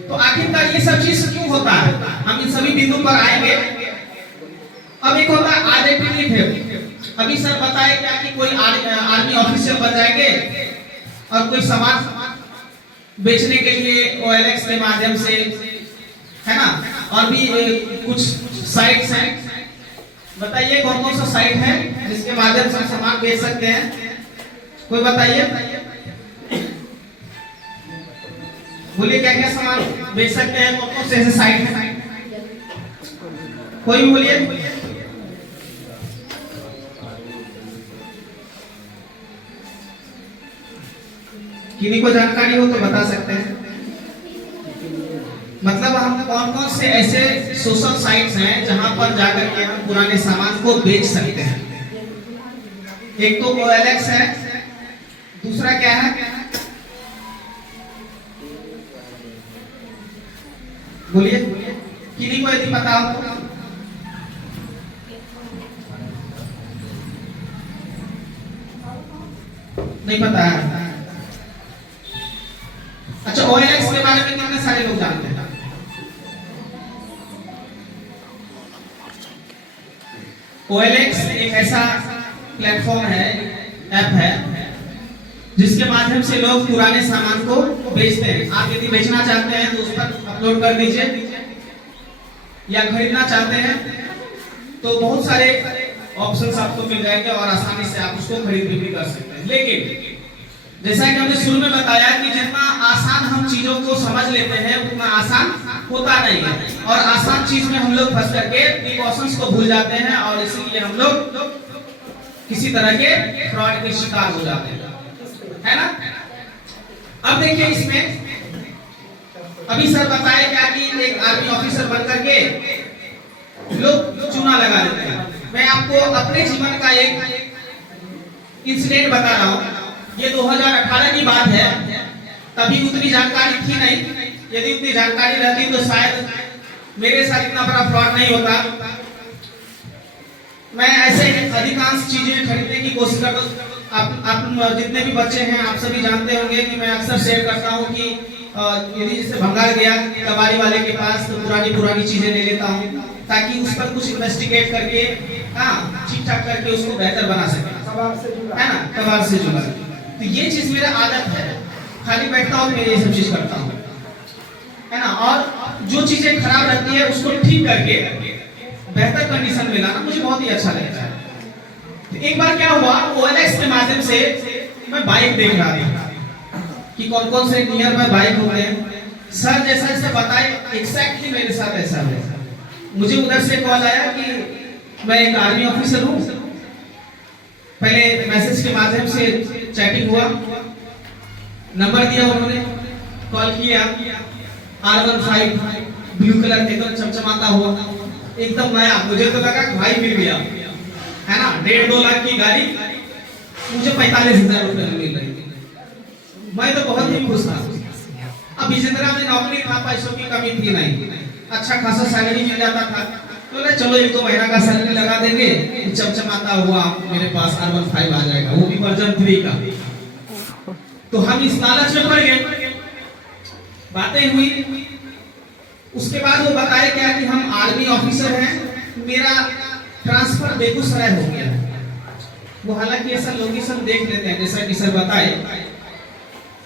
तो आखिरकार ये सब चीज क्यों होता है, हम इन सभी बिंदु पर आएंगे। अब एक होता है आइडेंटिटी थेफ्ट। अभी सर बताए क्या कि कोई आर्मी ऑफिसर बन जाएंगे और कोई सामान बेचने के लिए OLX के माध्यम से, है ना, और भी कुछ साइट्स हैं। बताइए कौन कौन सा साइट है जिसके माध्यम से हम सामान बेच सकते हैं? कोई बताइए, बोलिए क्या क्या सामान बेच सकते हैं, कौन कौन से ऐसे साइट हैं? कोई भी बोलिए। किन्हीं को जानकारी हो तो बता सकते हैं। मतलब हम कौन कौन से ऐसे सोशल साइट्स हैं जहां पर जाकर के हम पुराने सामान को बेच सकते हैं? एक तो OLX है, दूसरा क्या है? बोलिए, किन्हीं को यदि पता हो। नहीं पता है? अच्छा, OLX के बारे में कितने सारे लोग जानते हैं? OLX एक ऐसा प्लेटफॉर्म है, ऐप है, जिसके माध्यम से लोग पुराने सामान को बेचते हैं। आप यदि बेचना चाहते हैं तो उस पर अपलोड कर दीजिए, या खरीदना चाहते हैं तो बहुत सारे ऑप्शंस आपको मिल जाएंगे और आसानी से आप उसको खरीद बिक्री कर सकते हैं। लेकिन जैसा कि हमने शुरू में बताया कि जितना आसान हम चीजों को समझ लेते हैं उतना आसान होता नहीं है, और आसान चीज में हम लोग फंस करके प्रिकॉशंस को भूल जाते हैं और इसीलिए हम लोग किसी तरह के फ्रॉड के शिकार हो जाते हैं, है ना? अब देखिए इसमें अभी सर बताए क्या कि एक आर्मी ऑफिसर बन करके लोग चूना लगा देते हैं। मैं आपको अपने जीवन का एक इंसिडेंट बता रहा हूँ। ये 2018 की बात है, तभी उतनी जानकारी थी नहीं। यदि उतनी जानकारी रहती तो शायद मेरे साथ इतना बड़ा फ्रॉड नहीं होता। मैं ऐसे अधिकांश चीजें खरीदने की कोशिश करता हूँ। आप जितने भी बच्चे हैं आप सभी जानते होंगे कि मैं अक्सर शेयर करता हूँ कि यदि जैसे भंगार गया कबाड़ी वाले के पास तो पुरानी चीजें ले लेता हूँ, ताकि उस पर कुछ इन्वेस्टिगेट करके, हाँ, ठीक ठाक करके उसको बेहतर बना सके, है ना, कबाड़ से जुड़ा। तो ये चीज मेरा आदत है, खाली बैठता हूँ मैं ये सब चीज करता हूँ, है ना, और जो चीजें खराब रहती है उसको ठीक करके बेहतर कंडीशन में लाना मुझे बहुत ही अच्छा लगता है। तो एक बार क्या हुआ, OLX के माध्यम से मैं बाइक देख रहा था कि कौन कौन से नियर बाय बाइक होते हैं। सर जैसा जैसे बताए एग्जैक्टली मेरे साथ ऐसा हुआ। मुझे उधर से कॉल आया कि मैं एक आर्मी ऑफिसर हूँ। पहले मैसेज के माध्यम से चैटिंग हुआ, नंबर दिया उन्होंने, कॉल किया। R15 ब्लू कलर एकदम चमचमाता हुआ, एकदम नया। मुझे तो लगा कि भाई मिल गया, है ना। 1.5-2 लाख की गाड़ी मुझे 45,000 रुपए में मिल रही थी। मैं तो बहुत ही खुश था। अब इजिंद्रा में नौकरी था, पैसों की कमी थी नहीं, अच्छा खासा सैलरी मिल जाता था। तो चलो 1-2 महीना का सैलरी लगा देंगे, चमचमाता हुआ मेरे पास R15 आ जाएगा, वो भी वर्जन 3 का। तो हम इस लालच में पड़ गए, बातें हुई। उसके बाद वो बताए क्या कि हम आर्मी ऑफिसर हैं, मेरा ट्रांसफर बेगूसराय हो गया। वो हालांकि ऐसा लोकेशन देख लेते हैं, जैसा कि सर बताए,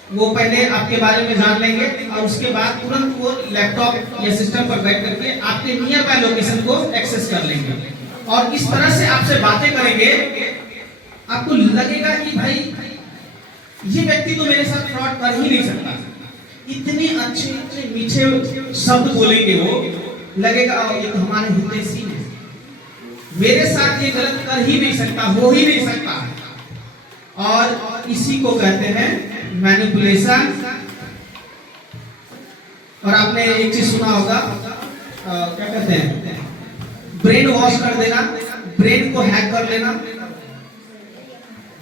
वो पहले आपके बारे में जान लेंगे और उसके बाद तुरंत वो लैपटॉप या सिस्टम पर बैठ करके आपके नियर बाय लोकेशन को एक्सेस कर लेंगे और इस तरह से आपसे बातें करेंगे। आपको लगेगा कि भाई ये व्यक्ति तो मेरे साथ फ्रॉड कर ही नहीं सकता। इतने अच्छे इतने मीठे शब्द बोलेंगे वो, लगेगा ये तो हमारे हितैषी है, मेरे साथ ये गलत कर ही नहीं सकता, हो ही नहीं सकता। और इसी को कहते हैं मैनिपुलेशन। और आपने एक चीज सुना होगा, क्या कहते हैं, ब्रेन वॉश कर देना, ब्रेन को हैक कर लेना।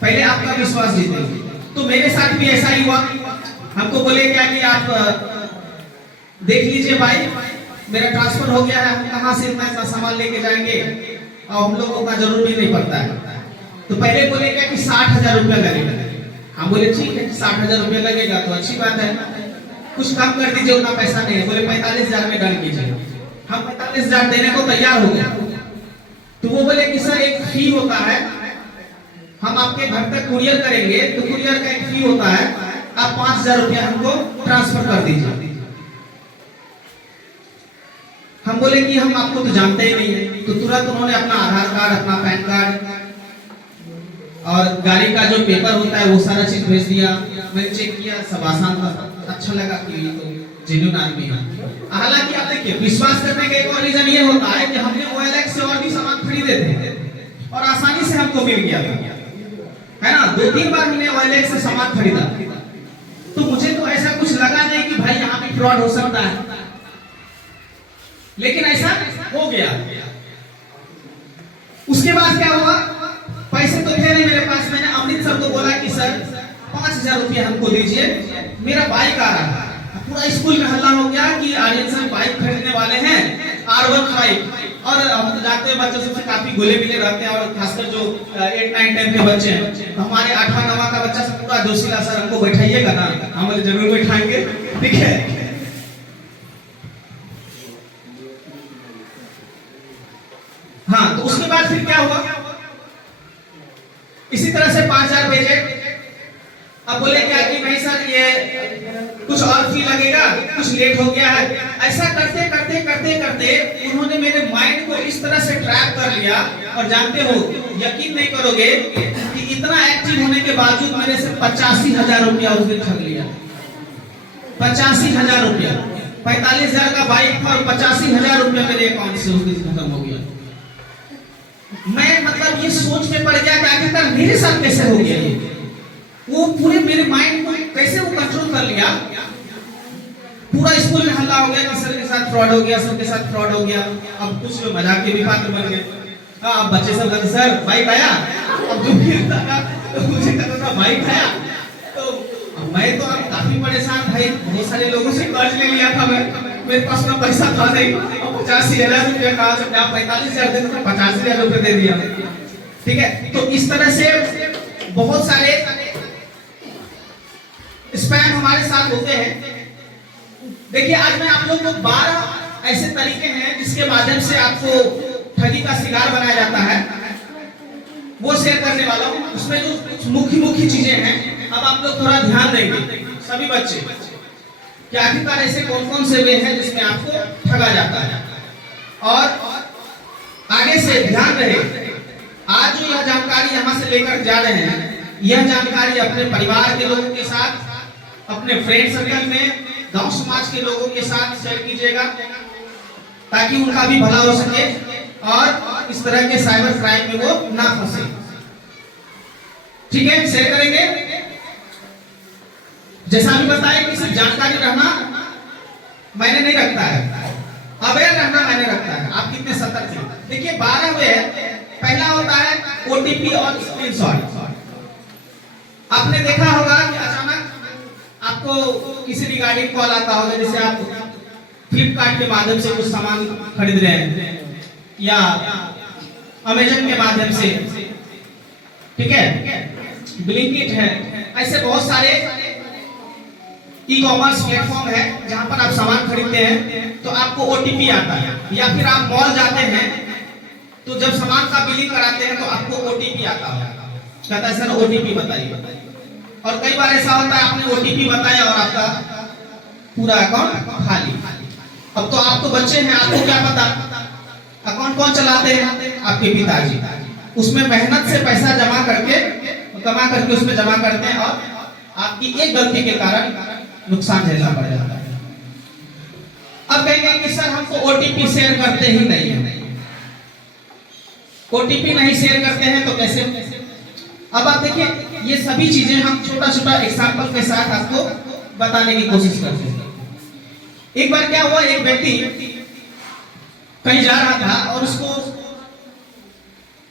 पहले आपका विश्वास जीतेंगे। तो मेरे साथ भी ऐसा ही हुआ। हमको बोले क्या कि आप देख लीजिए भाई, मेरा ट्रांसफर हो गया है, हम कहाँ से इतना सामान लेके जाएंगे और हम लोगों का जरूर भी नहीं पड़ता है। तो पहले बोले क्या कि 60,000 रुपया लगेगा। हम बोले ठीक है 60,000 रुपया लगेगा तो अच्छी बात है, कुछ कम कर दीजिए, उतना पैसा नहीं है। बोले 45,000 में डन कीजिए। हम 45,000 देने को तैयार हो गए। तो वो बोले कि सर एक फी होता है, हम आपके घर तक कुरियर करेंगे तो कुरियर का एक फी होता है, आप 5,000 रुपया हमको ट्रांसफर कर दीजिए। हम बोले कि हम आपको तो जानते ही नहीं है। तो तुरंत उन्होंने अपना आधार कार्ड, अपना पैन कार्ड और गाड़ी का जो पेपर होता है वो सारा चीज भेज दिया। मैंने चेक किया, सब आसान था, अच्छा लगा कि ये तो जेन्युइन आदमी है। हालांकि आप देखिए, विश्वास करने का एक और रीजन ये होता है कि हमने OLX से और भी सामान खरीदे थे और आसानी से हमको मिल गया था, है ना। 2-3 बार हमने OLX से सामान खरीदा, तो मुझे तो ऐसा कुछ लगा नहीं कि भाई यहाँ भी फ्रॉड हो सकता है, लेकिन ऐसा हो गया। उसके बाद क्या हुआ, पैसे तो थे नहीं मेरे पास। मैंने अमृतसर को बोला कि सर 5,000 रुपया हमको दीजिए, मेरा बाइक आ रहा है। पूरा स्कूल में हल्ला हो गया कि आर्यन सर बाइक खरीदने वाले हैं R15। और हम तो जानते हैं बच्चों से काफी घुले मिले रहते हैं, और खासकर जो 8, 9, 10 के बच्चे हैं। हमारे 8वां 9वां का बच्चा सब पूरा जोशीला, सर हमको बैठाइएगा ना, हम बोले जरूर बैठाएंगे, ठीक है। हाँ, तो उसके बाद फिर क्या हुआ, इसी तरह से 5,000 भेजे। अब बोले क्या कि नहीं सर ये कुछ और फी लगेगा, कुछ लेट हो गया है। ऐसा करते करते करते करते उन्होंने मेरे माइंड को इस तरह से ट्रैप कर लिया। और जानते हो, यकीन नहीं करोगे कि इतना एक्टिव होने के बावजूद मेरे से 85,000 रुपया उस दिन ठग लिया। 85,000 रुपया, 45,000 का बाइक था और 85,000 रुपया मेरे अकाउंट से उस दिन खत्म हो गया। मैं मतलब ये सोच में पड़ गया कि आखिरकार मेरे साथ कैसे हो गया ये। वो पूरे मेरे माइंड को कैसे वो कंट्रोल कर लिया। पूरा स्कूल में हल्ला हो गया कि सर के साथ फ्रॉड हो गया, सर के साथ फ्रॉड हो गया। अब कुछ लोग मजाक के भी पात्र बन गए। अब बच्चे सब कहते सर बाइक आया। अब जो गिरता था तो मुझे कहता था बाइक आया। तो मैं तो अब काफी परेशान भाई, बहुत सारे लोगों से कर्ज ले लिया था मैं, मेरे पास ना पैसा था नहीं। 85,000 रुपया कहाँ से, 45,000 देते थे, 50,000 रुपये दे दिया, ठीक है। तो इस तरह से बहुत सारे स्पैम हमारे साथ होते हैं। देखिए आज मैं आप लोग को 12 ऐसे तरीके हैं जिसके माध्यम से आपको ठगी का शिकार बनाया जाता है, वो शेयर करने वाला हूँ। उसमें जो मुख्य चीजें हैं, अब आप लोग थोड़ा ध्यान देंगे सभी बच्चे कि आखिरकार ऐसे कौन कौन से वे हैं जिसमें आपको ठगा जाता है। और आगे से ध्यान रहे, आज जो यह जानकारी यहाँ से लेकर जा रहे हैं, यह जानकारी अपने परिवार के लोगों के साथ, अपने फ्रेंड सर्कल में, गांव समाज के लोगों के साथ शेयर कीजिएगा ताकि उनका भी भला हो सके और इस तरह के साइबर क्राइम में वो ना फंसे, ठीक है। शेयर करेंगे। जैसा अभी बताया कि सिर्फ जानकारी रहना मैंने नहीं रखता है, अवेयर रहना मैंने रखता है। आप कितने सतर्क हैं। देखिए 12 वे है। पहला होता है OTP और स्क्रीनशॉट। आपने देखा होगा कि अचानक आपको किसी रिगार्डिंग कॉल आता होगा, जैसे आप फ्लिपकार्ट के माध्यम से कुछ सामान खरीद रहे हैं या अमेजन के माध्यम से, ठीक है, ब्लिंकिट है, ऐसे बहुत सारे ई-कॉमर्स प्लेटफॉर्म है जहां पर आप सामान खरीदते हैं तो आपको OTP आता है। या फिर आप मॉल जाते हैं तो जब सामान का बिलिंग कराते हैं तो आपको OTP आता है, कहता है सर OTP बताइए। और कई बार ऐसा होता है आपने OTP बताया और आपका पूरा अकाउंट खाली। अब तो आप तो बच्चे हैं, आपको क्या पता अकाउंट कौन चलाते हैं, आपके पिताजी। उसमें मेहनत से पैसा कमा करके उसमें जमा करते हैं और आपकी एक गलती के कारण नुकसान झेलना पड़ जाता है। अब कहेंगे कि सर हम तो OTP शेयर करते ही नहीं है। OTP नहीं शेयर करते हैं तो कैसे? अब आप देखिए ये सभी चीजें हम छोटा एग्जांपल के साथ आपको बताने की कोशिश करते हैं। एक बार क्या हुआ, एक व्यक्ति कहीं जा रहा था और उसको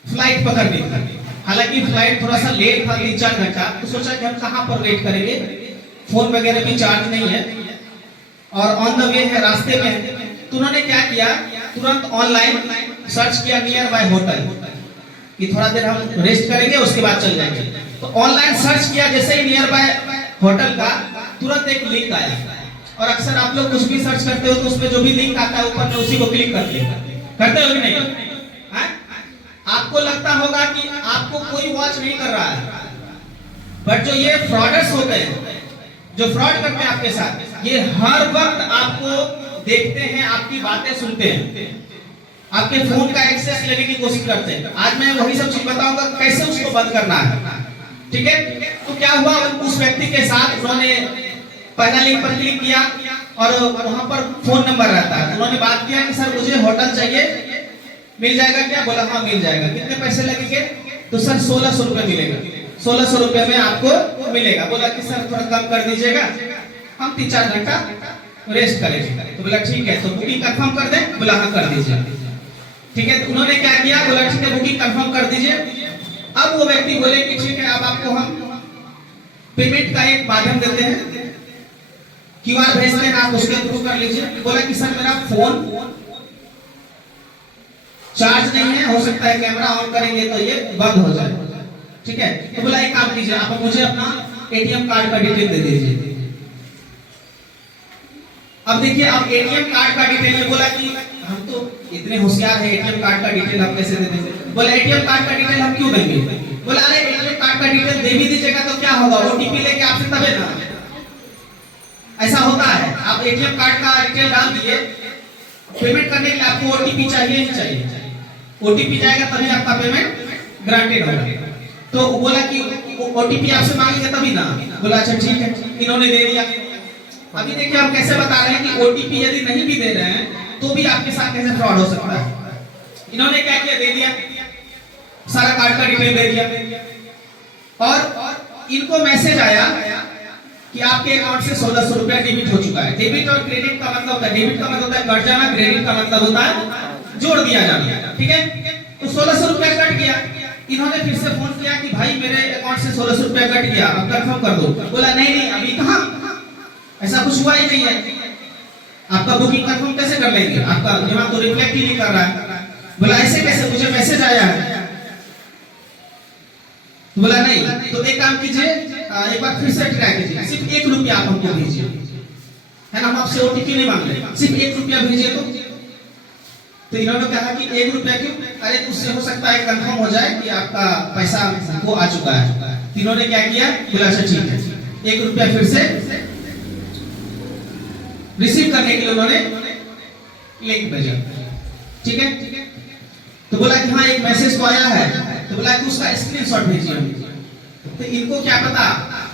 फ्लाइट पकड़नी थी। हालांकि फ्लाइट थोड़ा सा लेट था, 3-4 घंटा। तो सोचा कि हम कहां पर वेट करेंगे, फोन वगैरह भी चार्ज नहीं है और ऑन द वे है, रास्ते में है। तो उन्होंने क्या किया, तुरंत ऑनलाइन सर्च किया नियर बाय होटल कि थोड़ा देर हम रेस्ट करेंगे उसके बाद चल जाएंगे। तो ऑनलाइन सर्च किया, जैसे ही नियर बाय होटल का तुरंत एक लिंक आया। और अक्सर आप लोग कुछ भी सर्च करते हो तो उसमें जो भी लिंक आता है ऊपर में उसी को क्लिक करते हो कि नहीं? आपको लगता होगा कि आपको कोई वॉच नहीं कर रहा है, बट जो ये फ्रॉडर्स होते हैं, जो फ्रॉड करते हैं आपके साथ, ये हर वक्त आपको देखते हैं, आपकी बातें सुनते हैं, आपके फोन का एक्सेस लेने की कोशिश करते हैं। आज मैं वही सब चीज बताऊंगा कैसे उसको बंद करना है, ठीक है? तो क्या हुआ, उस व्यक्ति के साथ उन्होंने पहला लिंक पर क्लिक किया और वहां पर फोन नंबर रहता है। उन्होंने बात किया कि सर मुझे होटल चाहिए, मिल जाएगा क्या? बोला हाँ मिल जाएगा। कितने पैसे लगेंगे? तो सर 1600 रुपए मिलेगा, 1600 रुपए में आपको मिलेगा। बोला कि सर थोड़ा कम कर दीजिएगा, हम 3-4 घंटा रेस्ट करेंगे। तो बोला ठीक है, तो बुकिंग कंफर्म कर दें? बोला हाँ कर दीजिए, ठीक है। तो उन्होंने क्या किया, बोला ठीक है बुकिंग कंफर्म कर दीजिए। अब वो व्यक्ति बोले कि ठीक है, अब आपको हम पेमेंट का एक माध्यम देते हैं, क्यूआर भेजते हैं, आप उसके थ्रू कर लीजिए। बोला कि सर मेरा फोन चार्ज नहीं है, हो सकता है कैमरा ऑन करेंगे तो ये बंद हो जाए, ठीक है। तो बोला एक काम कीजिए, आप मुझे अपना एटीएम कार्ड का डिटेल दे दीजिए। अब देखिए, अब एटीएम कार्ड का डिटेल में बोला कि हम तो इतने होशियार हैं, एटीएम कार्ड का डिटेल हम कैसे दे देंगे? बोला एटीएम कार्ड का डिटेल हम क्यों देंगे? बोला अरे एटीएम कार्ड का डिटेल दे भी दीजिएगा तो क्या होगा, ओटीपी लेके आपसे तबे ना। ऐसा होता है, आप एटीएम कार्ड का डिटेल डाल दिए, पेमेंट करने के लिए आपको ओटीपी चाहिए ही चाहिए, ओटीपी जाएगा तभी आपका पेमेंट ग्रांटेड होगा। तो बोला कि ओटीपी आपसे मांगेंगे तभी ना। बोला अच्छा ठीक है, इन्होंने दे दिया। अभी देखिए हम कैसे बता रहे हैं कि ओटीपी यदि नहीं भी दे रहे हैं तो भी आपके साथ कैसे फ्रॉड हो सकता है। इन्होंने क्या किया, दे दिया, सारा कार्ड का डिटेल दे दिया और इनको मैसेज आया कि आपके अकाउंट से 1600 रुपया डेबिट हो चुका है। डेबिट और क्रेडिट का मतलब होता है, डेबिट का मतलब होता है कट जाना, क्रेडिट का मतलब होता है जोड़ दिया जाना, ठीक है। तो 1600 रुपया कट गया। इन्होंने फिर से फोन किया कि भाई मेरे अकाउंट से 1600 रुपया कट गया, अब कंफर्म कर दो। बोला नहीं नहीं अभी कहां, ऐसा कुछ हुआ ही नहीं है, आपका बुकिंग कंफर्म कैसे कर लेंगे, आपका दिमाग तो रिफ्लेक्ट ही नहीं कर रहा है। बोला ऐसे कैसे, मुझे मैसेज आया है। बोला नहीं, तो एक काम कीजिए, एक बार फिर से ट्राई कीजिए, सिर्फ 1 रुपया आप हमको भेजिए, है ना, हम आपसे ओटीपी नहीं मांग रहे, सिर्फ 1 रुपया भेजिए। तो इन्होंने कहा कि 1 रुपया क्यों? अरे उससे हो सकता है कंफर्म हो जाए कि आपका पैसा हमको आ चुका है। इन्होंने क्या किया, बोला अच्छा ठीक है, 1 रुपया फिर से रिसीव करने के लिए उन्होंने लिंक भेजा, ठीक है। तो बोला कि हाँ एक मैसेज तो आया है, तो बोला कि उसका स्क्रीनशॉट भेजिए। तो इनको क्या पता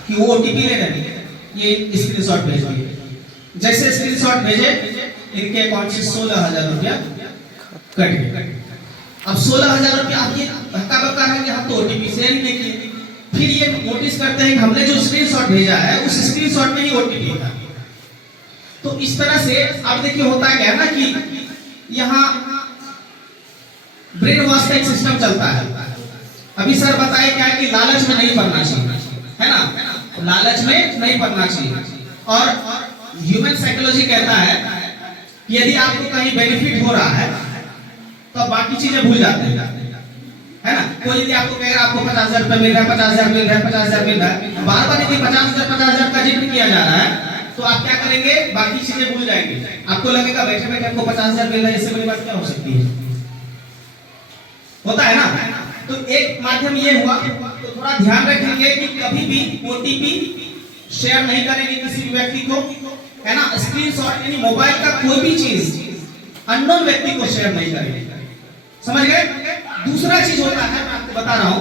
कि वो ओटीपी ले रहे हैं, ये स्क्रीनशॉट भेज दिए। जैसे स्क्रीनशॉट भेजे, इनके अकाउंट से 16,000 रुपया कट गए। अब 16,000 रुपया आप ये धक्का बक्का है कि हम तो ओटीपी शेयर ही नहीं किए। फिर ये नोटिस करते हैं कि हमने जो स्क्रीनशॉट भेजा है उस स्क्रीनशॉट में ही ओटीपी था। तो इस तरह से अब देखिए होता क्या है ना कि यहाँ ब्रेन वॉश का एक सिस्टम चलता है। अभी सर बताए क्या है कि लालच में नहीं पड़ना चाहिए, है ना, लालच में नहीं पड़ना चाहिए। और ह्यूमन साइकोलॉजी कहता है कि यदि आपको कहीं बेनिफिट हो रहा है तो बाकी चीजें भूल जाते हैं, है ना। कोई यदि आपको कहेगा आपको 50,000 रुपए मिल रहा है, 50,000 मिल रहा है, 50,000 मिल रहा है, बार बार यदि 50,000 का जिक्र किया जा रहा है तो आप क्या करेंगे, बाकी चीजें भूल जाएंगे। आपको लगेगा बैठे बैठे आपको 50,000 मिल रहा है, इससे बड़ी बात क्या हो सकती है, होता है ना। तो एक माध्यम ये हुआ, तो थोड़ा ध्यान रखेंगे कि कभी भी ओटीपी शेयर नहीं करेंगे किसी भी व्यक्ति को, है ना। स्क्रीनशॉट यानी मोबाइल का कोई भी चीज अननोन व्यक्ति को शेयर नहीं करेंगे, समझ गए। दूसरा चीज होता है, मैं आपको बता रहा हूं,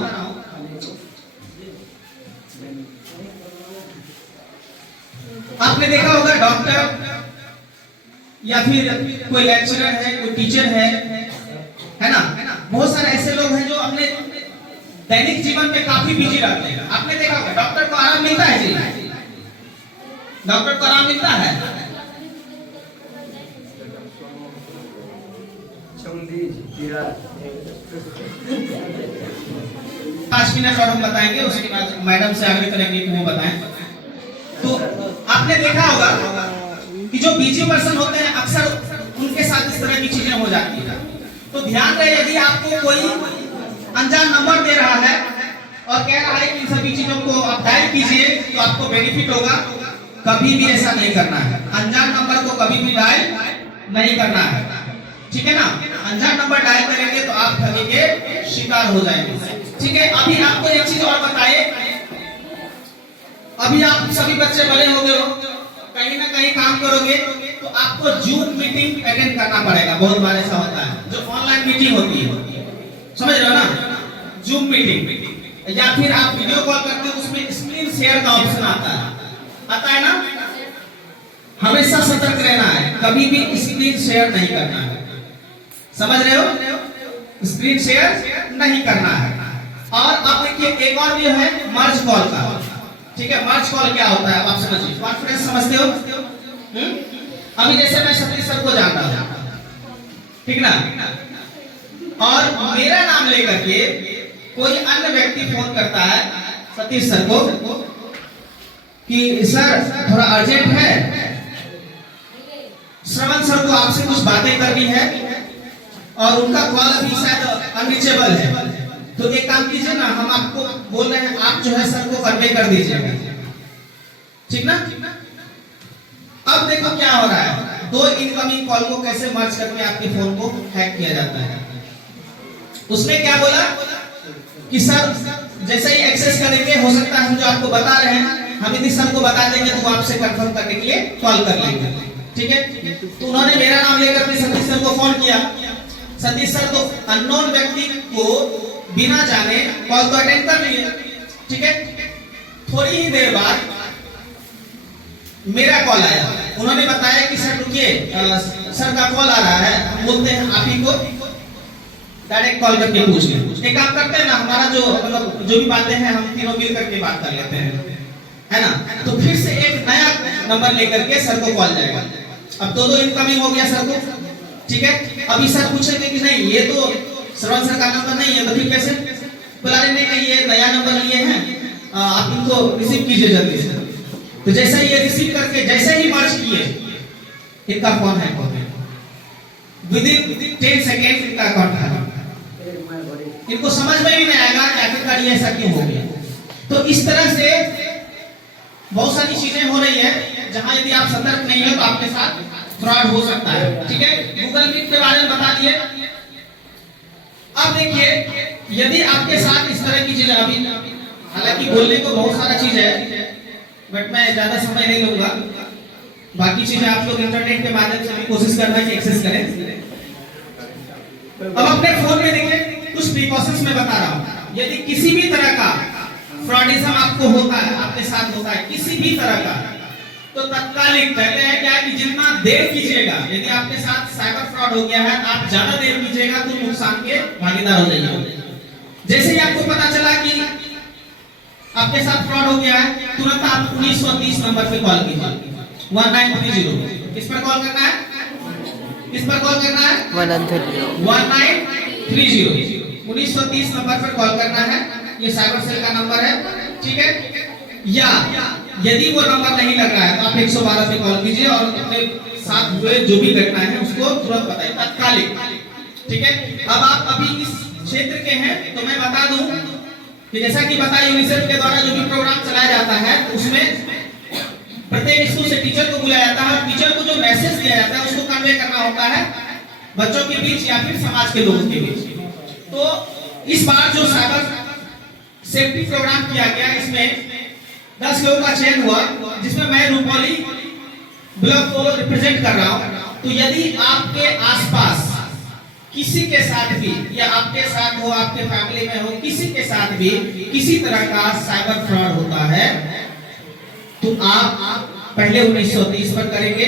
आपने देखा होगा डॉक्टर या फिर कोई लेक्चरर है, कोई टीचर है ना, बहुत सारे ऐसे लोग हैं जो अपने दैनिक जीवन में काफी बिजी रहते हैं। आपने देखा होगा डॉक्टर को आराम मिलता है जी, डॉक्टर को आराम मिलता है। 5 मिनट और हम बताएंगे, उसके बाद मैडम से आग्रह करेंगे कि वो बताएं। तो आपने देखा होगा कि जो बीजी पर्सन होते हैं अक्सर उनके साथ इस तरह की चीजें हो जाती है। तो ध्यान रहे, यदि आपको कोई अनजान नंबर दे रहा है और कह रहा है कि इन सभी चीजों को आप डायल कीजिए तो आपको बेनिफिट होगा, कभी भी ऐसा नहीं करना है। अनजान नंबर को कभी भी डायल नहीं करना है, ठीक है ना। अनजान नंबर डायल करेंगे तो आप ठगी के शिकार हो जाएंगे, ठीक है। अभी आपको एक चीज और बताइए, अभी आप सभी बच्चे बड़े हो गए हो, कहीं ना कहीं काम करोगे तो आपको जूम मीटिंग अटेंड करना पड़ेगा। बहुत बार ऐसा होता है, जो ऑनलाइन मीटिंग होती है, समझ रहे हो ना, जूम मीटिंग, या फिर आप वीडियो कॉल करते हो उसमें स्क्रीन शेयर का ऑप्शन आता है ना। हमेशा सतर्क रहना है, कभी भी स्क्रीन शेयर नहीं करना है, समझ रहे हो, स्क्रीन शेयर नहीं करना है। और अब देखिए एक और भी है मर्ज कॉल का, ठीक है। मर्ज कॉल क्या होता है आप समझिए, कॉन्फ्रेंस समझते हो। अभी जैसे मैं सतीश सर को जानता हूं, ठीक ना, और मेरा नाम लेकर के कोई अन्य व्यक्ति फोन करता है सतीश सर को कि सर थोड़ा अर्जेंट है, श्रवण सर को आपसे कुछ बातें करनी है और उनका कॉल अभी शायद अनरीचेबल है, तो एक काम कीजिए ना, हम आपको बोल रहे हैं, आप जो है सर को कन्वे कर दीजिएगा, ठीक ना। अब देखो क्या हो रहा है, दो इनकमिंग कॉल को कैसे मर्ज करके आपके फोन को हैक किया जाता है। उसने क्या बोला कि सर जैसे ही एक्सेस करेंगे, हो सकता है हम जो आपको बता रहे हैं हम यदि सर को बता देंगे तो वो आपसे कंफर्म करने के लिए कॉल कर लेंगे, ठीक है। तो उन्होंने मेरा नाम लेकर के सतीश सर को फोन किया। सतीश सर तो अननोन व्यक्ति को बिना जाने कॉल तो अटेंड कर लिए, ठीक है। थोड़ी ही देर बाद मेरा कॉल आया, उन्होंने बताया कि सर रुकिए, सर का कॉल आ रहा है, हम बोलते हैं आप ही को डायरेक्ट कॉल करके पूछ लें। एक काम करते हैं ना, हमारा जो मतलब जो भी बातें हैं हम तीनों मिल करके बात कर लेते हैं, है ना। तो फिर से एक नया नंबर लेकर के सर को कॉल जाएगा। अब दो इनकमिंग हो गया सर को, ठीक है। अभी सर पूछेंगे कि नहीं ये तो श्रवण सर का नंबर नहीं है, तो फिर कैसे, बोला नहीं ये नया नंबर लिए हैं, आप इनको रिसीव कीजिए जल्दी से। तो जैसे ही ये रिसीव करके जैसे ही मर्ज किए, इनका फोन हैक हो गया, विदिन 10 सेकेंड इनका अकाउंट हैक। इनको समझ में भी नहीं आएगा कि आखिरकार ये ऐसा क्यों हो गया। तो इस तरह से बहुत सारी चीजें हो रही है, जहां यदि आप सतर्क नहीं हो तो आपके साथ फ्रॉड हो सकता है, ठीक है। गूगल मीट के बारे में बता दिए। अब देखिए, यदि आपके साथ इस तरह की चीजें, अभी हालांकि बोलने को बहुत सारा चीज है, बट मैं ज्यादा समय नहीं लूंगा, बाकी चीजें आप लोग इंटरनेट के माध्यम से भी कोशिश करना कि एक्सेस करें। अब अपने फोन में देखिए कुछ प्रिकॉशंस मैं बता रहा हूं। यदि किसी भी तरह का फ्रॉडिज्म आपको होता है, आपके साथ होता है किसी भी तरह का, तो तत्कालिक कहते हैं क्या कि जितना देर कीजिएगा, यदि आपके साथ साइबर फ्रॉड हो गया है, आप ज्यादा देर कीजिएगा तो नुकसान के भागीदार हो जाएंगे। जैसे ही आपको पता चला कि आपके साथ फ्रॉड हो गया है, तुरंत आप 1930 नंबर पे कॉल कीजिए, 1930। किस पर कॉल करना है, किस पर कॉल करना है, 1930 1930 नंबर पर कॉल करना है। ये साइबर सेल का नंबर है, ठीक है। या यदि वो नंबर नहीं लग रहा है तो आप 112 पे कॉल कीजिए और अपने साथ हुए जो भी घटना है उसको तुरंत बताइए, तत्कालिक, ठीक है। अब आप अभी इस क्षेत्र के हैं तो मैं बता दूं कि जैसा कि बताया यूनिसेफ के द्वारा जो भी प्रोग्राम चलाया जाता है उसमें प्रत्येक स्कूल से टीचर को बुलाया जाता है और टीचर को जो मैसेज दिया जाता है उसको कन्वे करना होता है बच्चों के बीच या फिर समाज के लोगों के बीच। तो इस बार जो साइबर सेफ्टी प्रोग्राम किया गया, इसमें 10 लोगों का चयन हुआ, जिसमें मैं रूपौली ब्लॉक को रिप्रेजेंट कर रहा हूं। तो यदि आपके आसपास किसी के साथ भी, या आपके साथ हो, आपके फैमिली में हो, किसी के साथ भी किसी तरह का साइबर फ्रॉड होता है तो आप पहले 1930 पर करेंगे।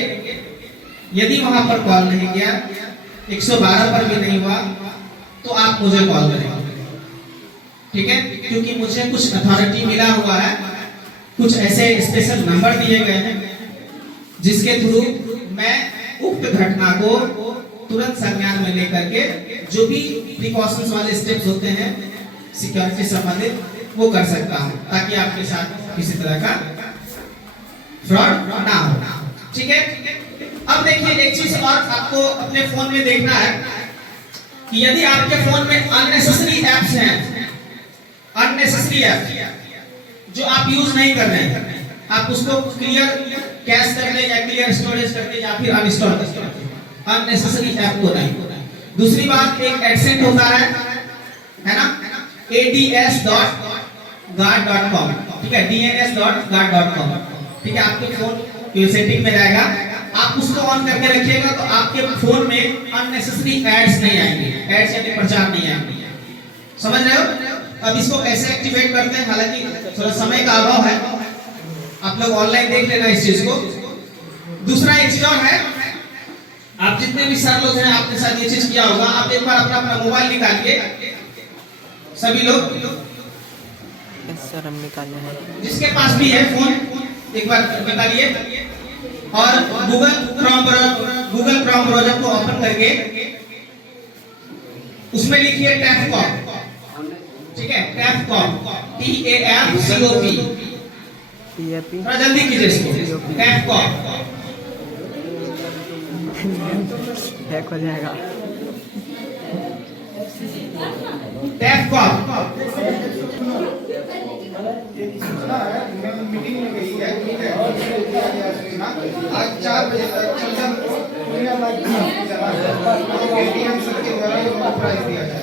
यदि वहां पर कॉल नहीं किया, 112 पर भी नहीं हुआ, तो आप मुझे कॉल करेंगे, ठीक है। क्योंकि मुझे कुछ अथॉरिटी मिला हुआ है, कुछ ऐसे स्पेशल नंबर दिए गए हैं जिसके थ्रू मैं उक्त घटना को तुरंत संज्ञान में लेकर के जो भी प्रिकॉशंस वाले स्टेप्स होते हैं सिक्योरिटी संबंधित वो कर सकता हूं, ताकि आपके साथ किसी तरह का फ्रॉड ना हो। ठीक है, अब देखिए एक चीज और आपको अपने फोन में देखना है कि यदि आपके फोन में अननेसेसरी एप्स हैं, अननेसेसरी ऐप जो आप यूज नहीं कर रहे हैं, आप उसको क्लियर कैश कर ले या क्लियर स्टोरेज करके या फिर अनइंस्टॉल कर सकते हैं। अननेसेसरी ऐप को नहीं। दूसरी बात, एक एडसेंट होता है ना, ads.guard.com, ठीक है, dns.guard.com, ठीक है, आपके फोन की सेटिंग में रहेगा, आप उसको ऑन करके रखिएगा तो आपके फोन में अननेसेसरी एड्स नहीं आएंगे, एड्स या प्रचार नहीं आएंगे। समझ रहे हो? अब इसको कैसे एक्टिवेट करते हैं, हालांकि थोड़ा समय का अभाव है, आप लोग ऑनलाइन देख लेना इस चीज को। दूसरा एक चीज और है, आप जितने भी सर लोग हैं आपके साथ ये चीज किया होगा, आप एक बार अपना मोबाइल निकालिए, सभी लोग सर हम निकाले हैं, जिसके पास भी है फोन एक बार निकालिए और गूगल क्रोम ब्राउज़र को ओपन करके उसमें लिखिए टैफकॉप, ठीक है, टैफकॉप, TAFCOP, थोड़ा जल्दी कीजिए इसको, टैफकॉप, हैक हो जाएगा। टैफकॉप मीटिंग में गई है, आज 4 बजे तक चंदन एटीएम सर के द्वारा प्राइज दिया जाएगा।